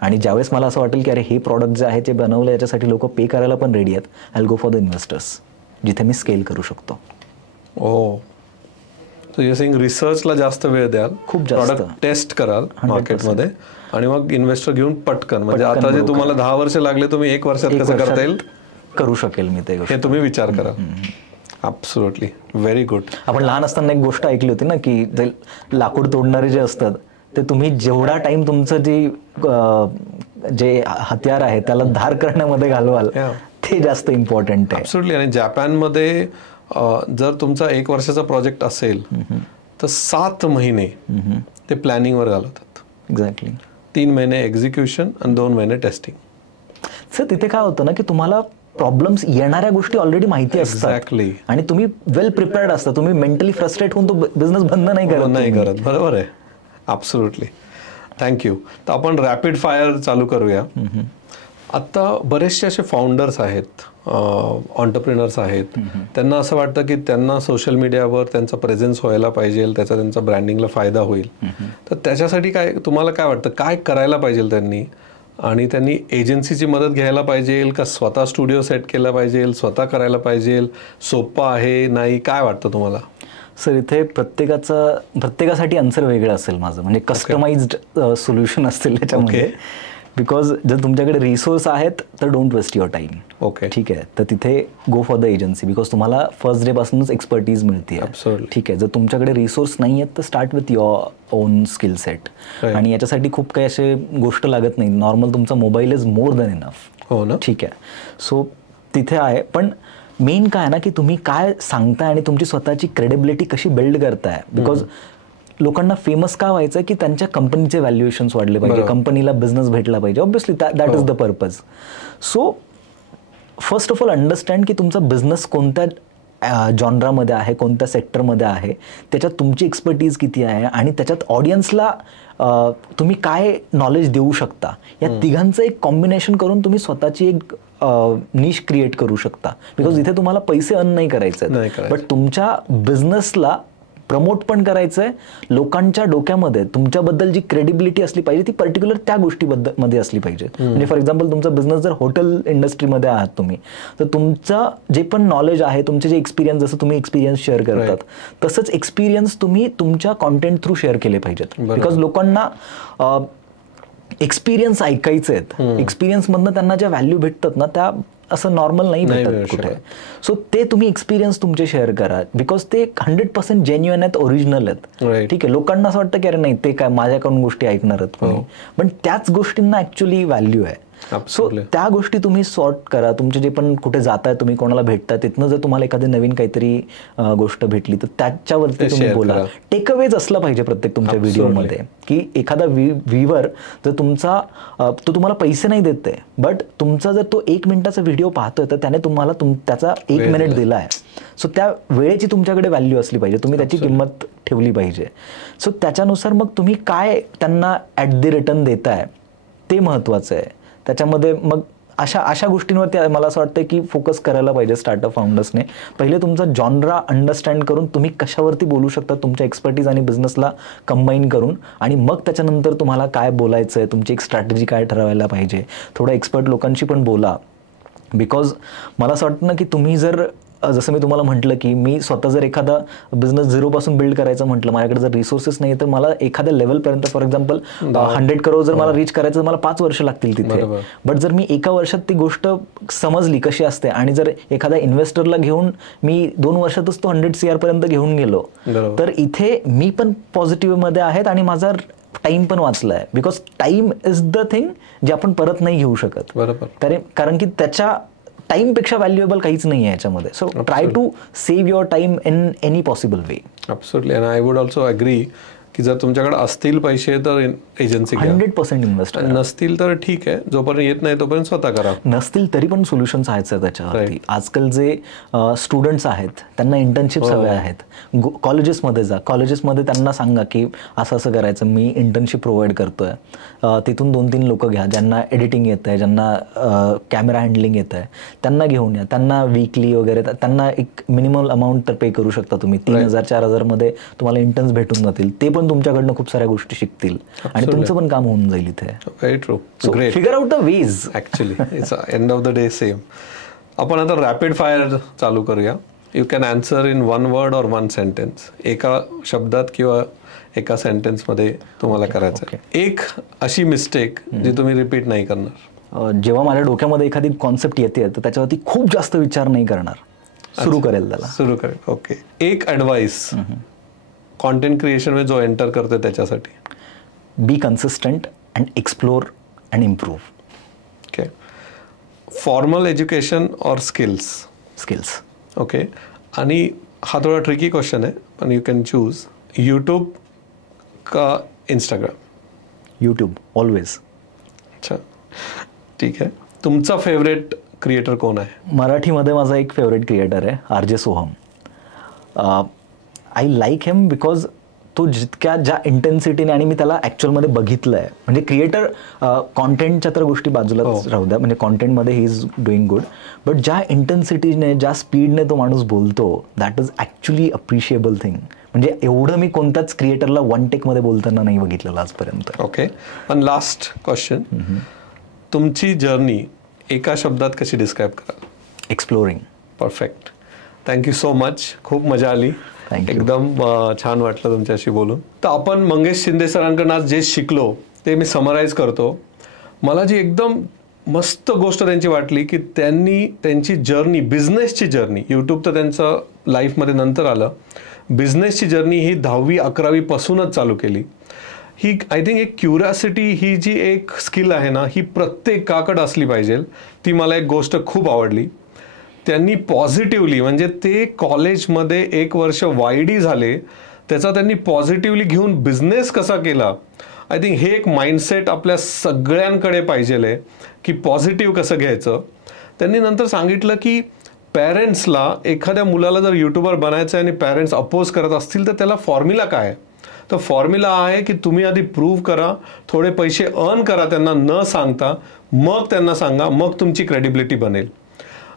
आणि ज्यावेळेस मला असं वाटेल की अरे हे प्रॉडक्ट जे आहे ते बनवलं याच्यासाठी लोक पे करायला पण रेडी आहेत, I will go for the investors, जिथे मी स्केल करू शकतो. ओ, सो यू सेइंग रिसर्चला जास्त वेळ द्याल, खूप जास्त प्रॉडक्ट टेस्ट कराल मार्केटमध्ये आणि मग इन्व्हेस्टर घेऊन पटकन, म्हणजे आता जे तुम्हाला 10 वर्ष लागले तुम्ही 1 वर्षात कसं करता येईल करू शकेल मी ते, हे तुम्ही विचार कराल. Absolutely, very good. आपण लहान असताना एक गोष्ट ऐकली होती ना की जे लाकूड तोडणारे जे असतात ते तुम्ही जेवढा टाइम तुमचं जे हत्यार आहे त्याला धार करण्यामध्ये घालवाल ते जास्त इम्पॉर्टंट आहे. ॲब्सोल्युटली. आणि जपानमध्ये जर तुमचा 1 वर्षाचा प्रोजेक्ट असेल तर 7 महिने ते प्लॅनिंगवर घालवतात. एक्झॅक्टली. 3 महिने एक्झिक्युशन आणि 2 महिने टेस्टिंग. सर तिथे काय होतं ना की तुम्हाला प्रॉब्लेम्स येणाऱ्या गोष्टी ऑलरेडी माहिती असतात. एक्झॅक्टली. आणि तुम्ही वेल प्रिपेअर्ड असता, तुम्ही मेंटली फ्रस्ट्रेट होऊन तो बिझनेस बंद नाही करत. बरोबर आहे. ॲब्सोल्युटली. थँक्यू. तर आपण रॅपिड फायर चालू करूया. आत्ता बरेचसे असे फाउंडर्स आहेत, ऑन्टरप्रिनर्स आहेत, त्यांना असं वाटतं की त्यांना सोशल मीडियावर त्यांचा प्रेझेन्स व्हायला पाहिजे, त्याचा त्यांचा ब्रँडिंगला फायदा होईल. तर त्याच्यासाठी काय तुम्हाला काय वाटतं, काय करायला पाहिजे त्यांनी? आणि त्यांनी एजन्सीची मदत घ्यायला पाहिजे का स्वतः स्टुडिओ सेट केला पाहिजे, स्वतः करायला पाहिजे, सोपं आहे नाही, काय वाटतं तुम्हाला? सर इथे प्रत्येकासाठी आन्सर वेगळं असेल माझं, म्हणजे कस्टमाइज्ड सोल्युशन असतील त्याच्यामध्ये. बिकॉज जर तुमच्याकडे रिसोर्स आहेत तर don't waste your time. Okay, ठीक आहे. तर तिथे go for the agency, because तुम्हाला फर्स्ट डे पासूनच एक्सपर्टीज मिळते. ठीक आहे. जर तुमच्याकडे रिसोर्स नाही आहेत तर start with your own skill set. आणि याच्यासाठी खूप काही असे गोष्ट लागत नाही. नॉर्मल तुमचा mobile is more than enough. हो ना. ठीक आहे. सो तिथे आहे. पण मेन काय ना की तुम्ही काय सांगताय आणि तुमची स्वतःची क्रेडिबिलिटी कशी बिल्ड करताय. बिकॉज लोकांना फेमस का व्हायचं की त्यांच्या कंपनीचे व्हॅल्युएशन्स वाढले पाहिजे, कंपनीला बिझनेस भेटला पाहिजे. Obviously that is the purpose. So first of all understand की तुमचा बिझनेस कोणत्या जॉनरामध्ये आहे, कोणत्या सेक्टरमध्ये आहे, त्याच्यात तुमची एक्सपर्टीज किती आहे आणि त्याच्यात ऑडियन्सला तुम्ही काय नॉलेज देऊ शकता. या तिघांचं एक कॉम्बिनेशन करून तुम्ही स्वतःची एक निश क्रिएट करू शकता, बिकॉज इथे तुम्हाला पैसे अर्न नाही करायचे, बट तुमच्या बिझनेसला प्रमोट पण करायचं आहे. लोकांच्या डोक्यामध्ये तुमच्याबद्दल जी क्रेडिबिलिटी असली पाहिजे ती पर्टिक्युलर त्या गोष्टीमध्ये असली पाहिजे. म्हणजे फॉर एक्झाम्पल तुमचा बिझनेस जर हॉटेल इंडस्ट्रीमध्ये आहात तुम्ही, तर तुमचं जे पण नॉलेज आहे, तुमचे जे एक्सपिरियन्स, जसं तुम्ही एक्सपिरियन्स शेअर करतात तसंच एक्सपिरियन्स तुम्ही तुमच्या कॉन्टेंट थ्रू शेअर केले पाहिजेत. बिकॉज लोकांना एक्सपिरियन्स ऐकायचे आहेत, एक्सपिरियन्स मधनं त्यांना ज्या व्हॅल्यू भेटतात ना त्या असं नॉर्मल नाही भेटत कुठे. सो ते तुम्ही एक्सपिरियन्स तुमचे शेअर करा, बिकॉज ते 100% जेन्युअन आहेत, ओरिजिनल आहेत. ठीक आहे, लोकांना असं वाटतं की अरे नाही ते काय माझ्याकडून गोष्टी ऐकणार आहेत कोणी, पण त्याच गोष्टींना ऍक्च्युअली व्हॅल्यू आहे. सो त्या गोष्टी तुम्ही सॉर्ट करा. तुमचे जे पण कुठे जाताय, तुम्ही कोणाला भेटता, तिथनं जर तुम्हाला एखादी नवीन काहीतरी गोष्ट भेटली तर त्याच्यावरती तुम्ही बोला. टेकअवेज असला पाहिजे प्रत्येक तुमच्या व्हिडिओमध्ये, की एखादा व्ह्यूवर जर तुमचा तो तुम्हाला पैसे नाही देत आहे, बट तुमचा जर तो 1 मिनिटाचा व्हिडिओ पाहतोय तर त्याने तुम्हाला त्याचा 1 मिनिट दिला आहे. सो त्या वेळेची तुमच्याकडे व्हॅल्यू असली पाहिजे, तुम्ही त्याची किंमत ठेवली पाहिजे. सो त्याच्यानुसार मग तुम्ही काय त्यांना ॲट दी रिटर्न देताय ते महत्त्वाचं आहे. त्याच्यामध्ये मग अशा गोष्टींवरती मला असं वाटतं की फोकस करायला पाहिजे स्टार्टअप फाउंडर्सने. पहिले तुमचा जॉनरा अंडरस्टँड करून तुम्ही कशावरती बोलू शकता, तुमच्या एक्सपर्टीज आणि बिझनेसला कंबाईन करून, आणि मग त्याच्यानंतर तुम्हाला काय बोलायचं आहे, तुमची एक स्ट्रॅटेजी काय ठरवायला पाहिजे. थोडं एक्सपर्ट लोकांशी पण बोला, बिकॉज मला असं वाटतं ना की तुम्ही जर जसं मी तुम्हाला म्हटलं की मी स्वतः जर एखादा बिझनेस झिरोपासून बिल्ड करायचं म्हटलं, माझ्याकडे जर रिसोर्सेस नाही तर मला एखाद्या लेवलपर्यंत, फॉर एक्झाम्पल 100 करोड जर मला रीच करायचं तर मला 5 वर्ष लागतील तिथे. बट जर मी एका वर्षात ती गोष्ट समजली कशी असते, आणि जर एखाद्या इन्व्हेस्टरला घेऊन मी 2 वर्षातच तो 100 CR पर्यंत घेऊन गेलो, तर इथे मी पण पॉझिटिव्हमध्ये आहेत आणि माझा टाइम पण वाचलाय. Because time is the thing जे आपण परत नाही घेऊ शकत. कारण की त्याच्या टाईमपेक्षा व्हॅल्युएबल काहीच नाही आहे याच्यामध्ये. So try to save your time in any possible way. Absolutely. And I would also agree की जर तुमच्याकडे असतील पैसे तर एजन्सी 100% इन्व्हेस्ट, नसतील तर ठीक आहे, जोपर्यंत येत नाही तोपर्यंत स्वतः करा. नसतील तरी पण सोल्युशन्स आहेत त्याच्यावरती. आजकाल जे स्टुडंट्स आहेत त्यांना इंटर्नशिप्स हवे आहेत, कॉलेजेसमध्ये जा, कॉलेजेसमध्ये त्यांना सांगा की असं असं करायचं, मी इंटर्नशिप प्रोव्हाइड करतोय, तिथून 2-3 लोक घ्या ज्यांना एडिटिंग येत आहे, ज्यांना कॅमेरा हँडलिंग येत आहे, त्यांना घेऊन या. त्यांना वीकली वगैरे त्यांना एक मिनिमम अमाऊंट तर पे करू शकता तुम्ही. 3,000-4,000 मध्ये तुम्हाला इंटर्न्स भेटून जातील. ते पण तुमच्याकडनं खूप साऱ्या गोष्टी शिकतील आणि तुमचं पण काम होऊन जाईल इथे. Very true. Great. Figure out the ways. Actually it's end of the day same. आपण आता रॅपिड फायर चालू करूया. You can answer in 1 word or 1 sentence. एका शब्दात किंवा एका सेंटेन्समध्ये तुम्हाला करायचं आहे. एक अशी मिस्टेक जी तुम्ही रिपीट नाही करणार. जेव्हा माझ्या डोक्यामध्ये एखादी कॉन्सेप्ट येते तर त्याच्यावरती खूप जास्त विचार नाही करणार, सुरू करेल त्याला. सुरू करेल. ओके. एक ॲडवाइस कॉन्टेंट क्रिएशन मध्ये जो एंटर करतोय त्याच्यासाठी. बी consistent and explore and improve. Okay. Formal education और स्किल्स. स्किल्स. ओके. आणि हा थोडा ट्रिकी क्वेश्चन आहे पण यू कॅन चूज. यूट्यूब का इंस्टाग्राम. YouTube always. अच्छा ठीक आहे. तुमचा फेवरेट क्रिएटर कोण आहे? मराठीमध्ये माझा एक फेवरेट क्रिएटर आहे RJ Soham. I like him because तो जितक्या ज्या इंटेन्सिटीने, आणि मी त्याला ॲक्च्युअलमध्ये बघितलं आहे, म्हणजे क्रिएटर कॉन्टेंटच्या तर गोष्टी बाजूलाच राहू द्या, म्हणजे कॉन्टेंटमध्ये he is doing good, but ज्या इंटेन्सिटीने ज्या स्पीडने तो माणूस बोलतो that is actually appreciable thing. म्हणजे एवढं मी कोणत्याच क्रिएटरला 1 टेकमध्ये बोलताना नाही बघितलेलं आजपर्यंत. ओके. पण लास्ट क्वेश्चन, तुमची जर्नी एका शब्दात कशी डिस्क्राईब करा? Exploring. Perfect. Thank you so much. खूप मजा आली. एकदम छान वाटलं तुमच्याशी बोलून. तर आपण मंगेश शिंदे सरांकडून आज जे शिकलो ते मी समराईज करतो. मला जी एकदम मस्त गोष्ट त्यांची वाटली की त्यांनी त्यांची जर्नी, बिझनेसची जर्नी, यूट्यूब तर त्यांचं लाईफमध्ये नंतर आलं, बिझनेसची जर्नी ही 10वी-11वी पासूनच चालू केली. ही आय थिंक एक क्युरिओसिटी ही जी एक स्किल आहे ना, ही प्रत्येकाकडे असली पाहिजे. ती मला एक गोष्ट खूप आवडली. त्यांनी पॉझिटिव्हली, म्हणजे ते कॉलेजमध्ये 1 वर्ष YD झाले, त्याचा त्यांनी पॉझिटिव्हली घेऊन बिझनेस कसा केला. आय थिंक हे एक माइंडसेट आपल्या सगळ्यांकडे पाहिजे आहे की पॉझिटिव्ह कसं घ्यायचं. त्यांनी नंतर सांगितलं की पॅरेंट्सला, एखाद्या मुलाला जर यूट्यूबर बनायचं आहे आणि पॅरेंट्स अपोज करत असतील तर त्याला फॉर्म्युला काय आहे. तर फॉर्म्युला आहे की तुम्ही आधी प्रूव्ह करा, थोडे पैसे अर्न करा त्यांना न सांगता, मग त्यांना सांगा, मग तुमची क्रेडिबिलिटी बनेल.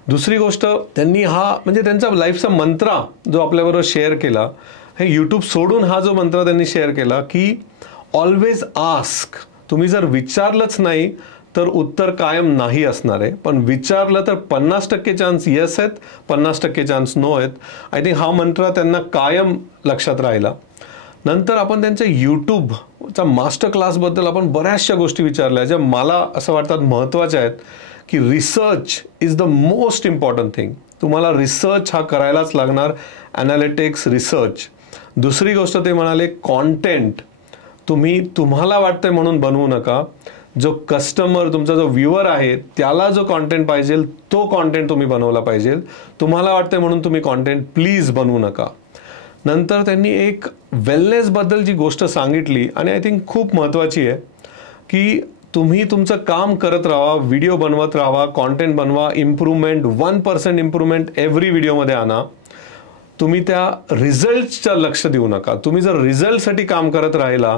दुसरी गोष्ट, त्यांनी हा म्हणजे त्यांचा लाईफचा मंत्रा जो आपल्याबरोबर शेअर केला, हे यूट्यूब सोडून हा जो मंत्र त्यांनी शेअर केला की ऑलवेज आस्क. तुम्ही जर विचारलंच नाही तर उत्तर कायम नाही असणार आहे, पण विचारलं तर 50% चान्स येस आहेत, 50% चान्स नो आहेत. आय थिंक हा मंत्र त्यांना कायम लक्षात राहिला. नंतर आपण त्यांच्या यूट्यूबचा मास्टर क्लासबद्दल आपण बऱ्याचशा गोष्टी विचारल्या ज्या मला असं वाटतात महत्त्वाच्या आहेत, की research is the most important thing. तुम्हाला रिसर्च हा करायलाच लागणार, ॲनालिटिक्स, रिसर्च. दुसरी गोष्ट ते म्हणाले, कॉन्टेंट तुम्ही तुम्हाला वाटतंय म्हणून बनवू नका. जो कस्टमर, तुमचा जो व्ह्युअर आहे, त्याला जो कॉन्टेंट पाहिजे तो कॉन्टेंट तुम्ही बनवला पाहिजे. तुम्हाला वाटतंय म्हणून तुम्ही कॉन्टेंट प्लीज बनवू नका. नंतर त्यांनी एक वेलनेसबद्दल जी गोष्ट सांगितली आणि आय थिंक खूप महत्त्वाची आहे, की तुम्ही तुमचं काम करत राहा, व्हिडिओ बनवत राहा, कॉन्टेंट बनवा, इम्प्रूव्हमेंट 1% इम्प्रूव्हमेंट एव्हरी व्हिडिओमध्ये आणा. तुम्ही त्या रिझल्टच्या लक्ष देऊ नका. तुम्ही जर रिझल्टसाठी काम करत राहिला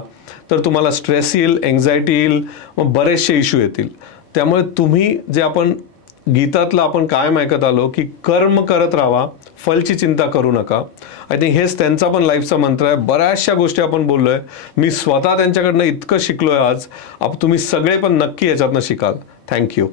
तर तुम्हाला स्ट्रेस येईल, एन्झायटी येईल, मग बरेचसे इश्यू येतील. त्यामुळे तुम्ही जे आपण गीतातलं आपण कायम ऐकत आलो की कर्म करत राहा, फलची चिंता करू नका. आय थिंक हेच त्यांचा पण लाईफचा मंत्र आहे. बऱ्याचशा गोष्टी आपण बोललोय, मी स्वतः त्यांच्याकडनं इतकं शिकलोय आज. तुम्ही सगळे पण नक्की याच्यातनं शिकाल. थँक्यू.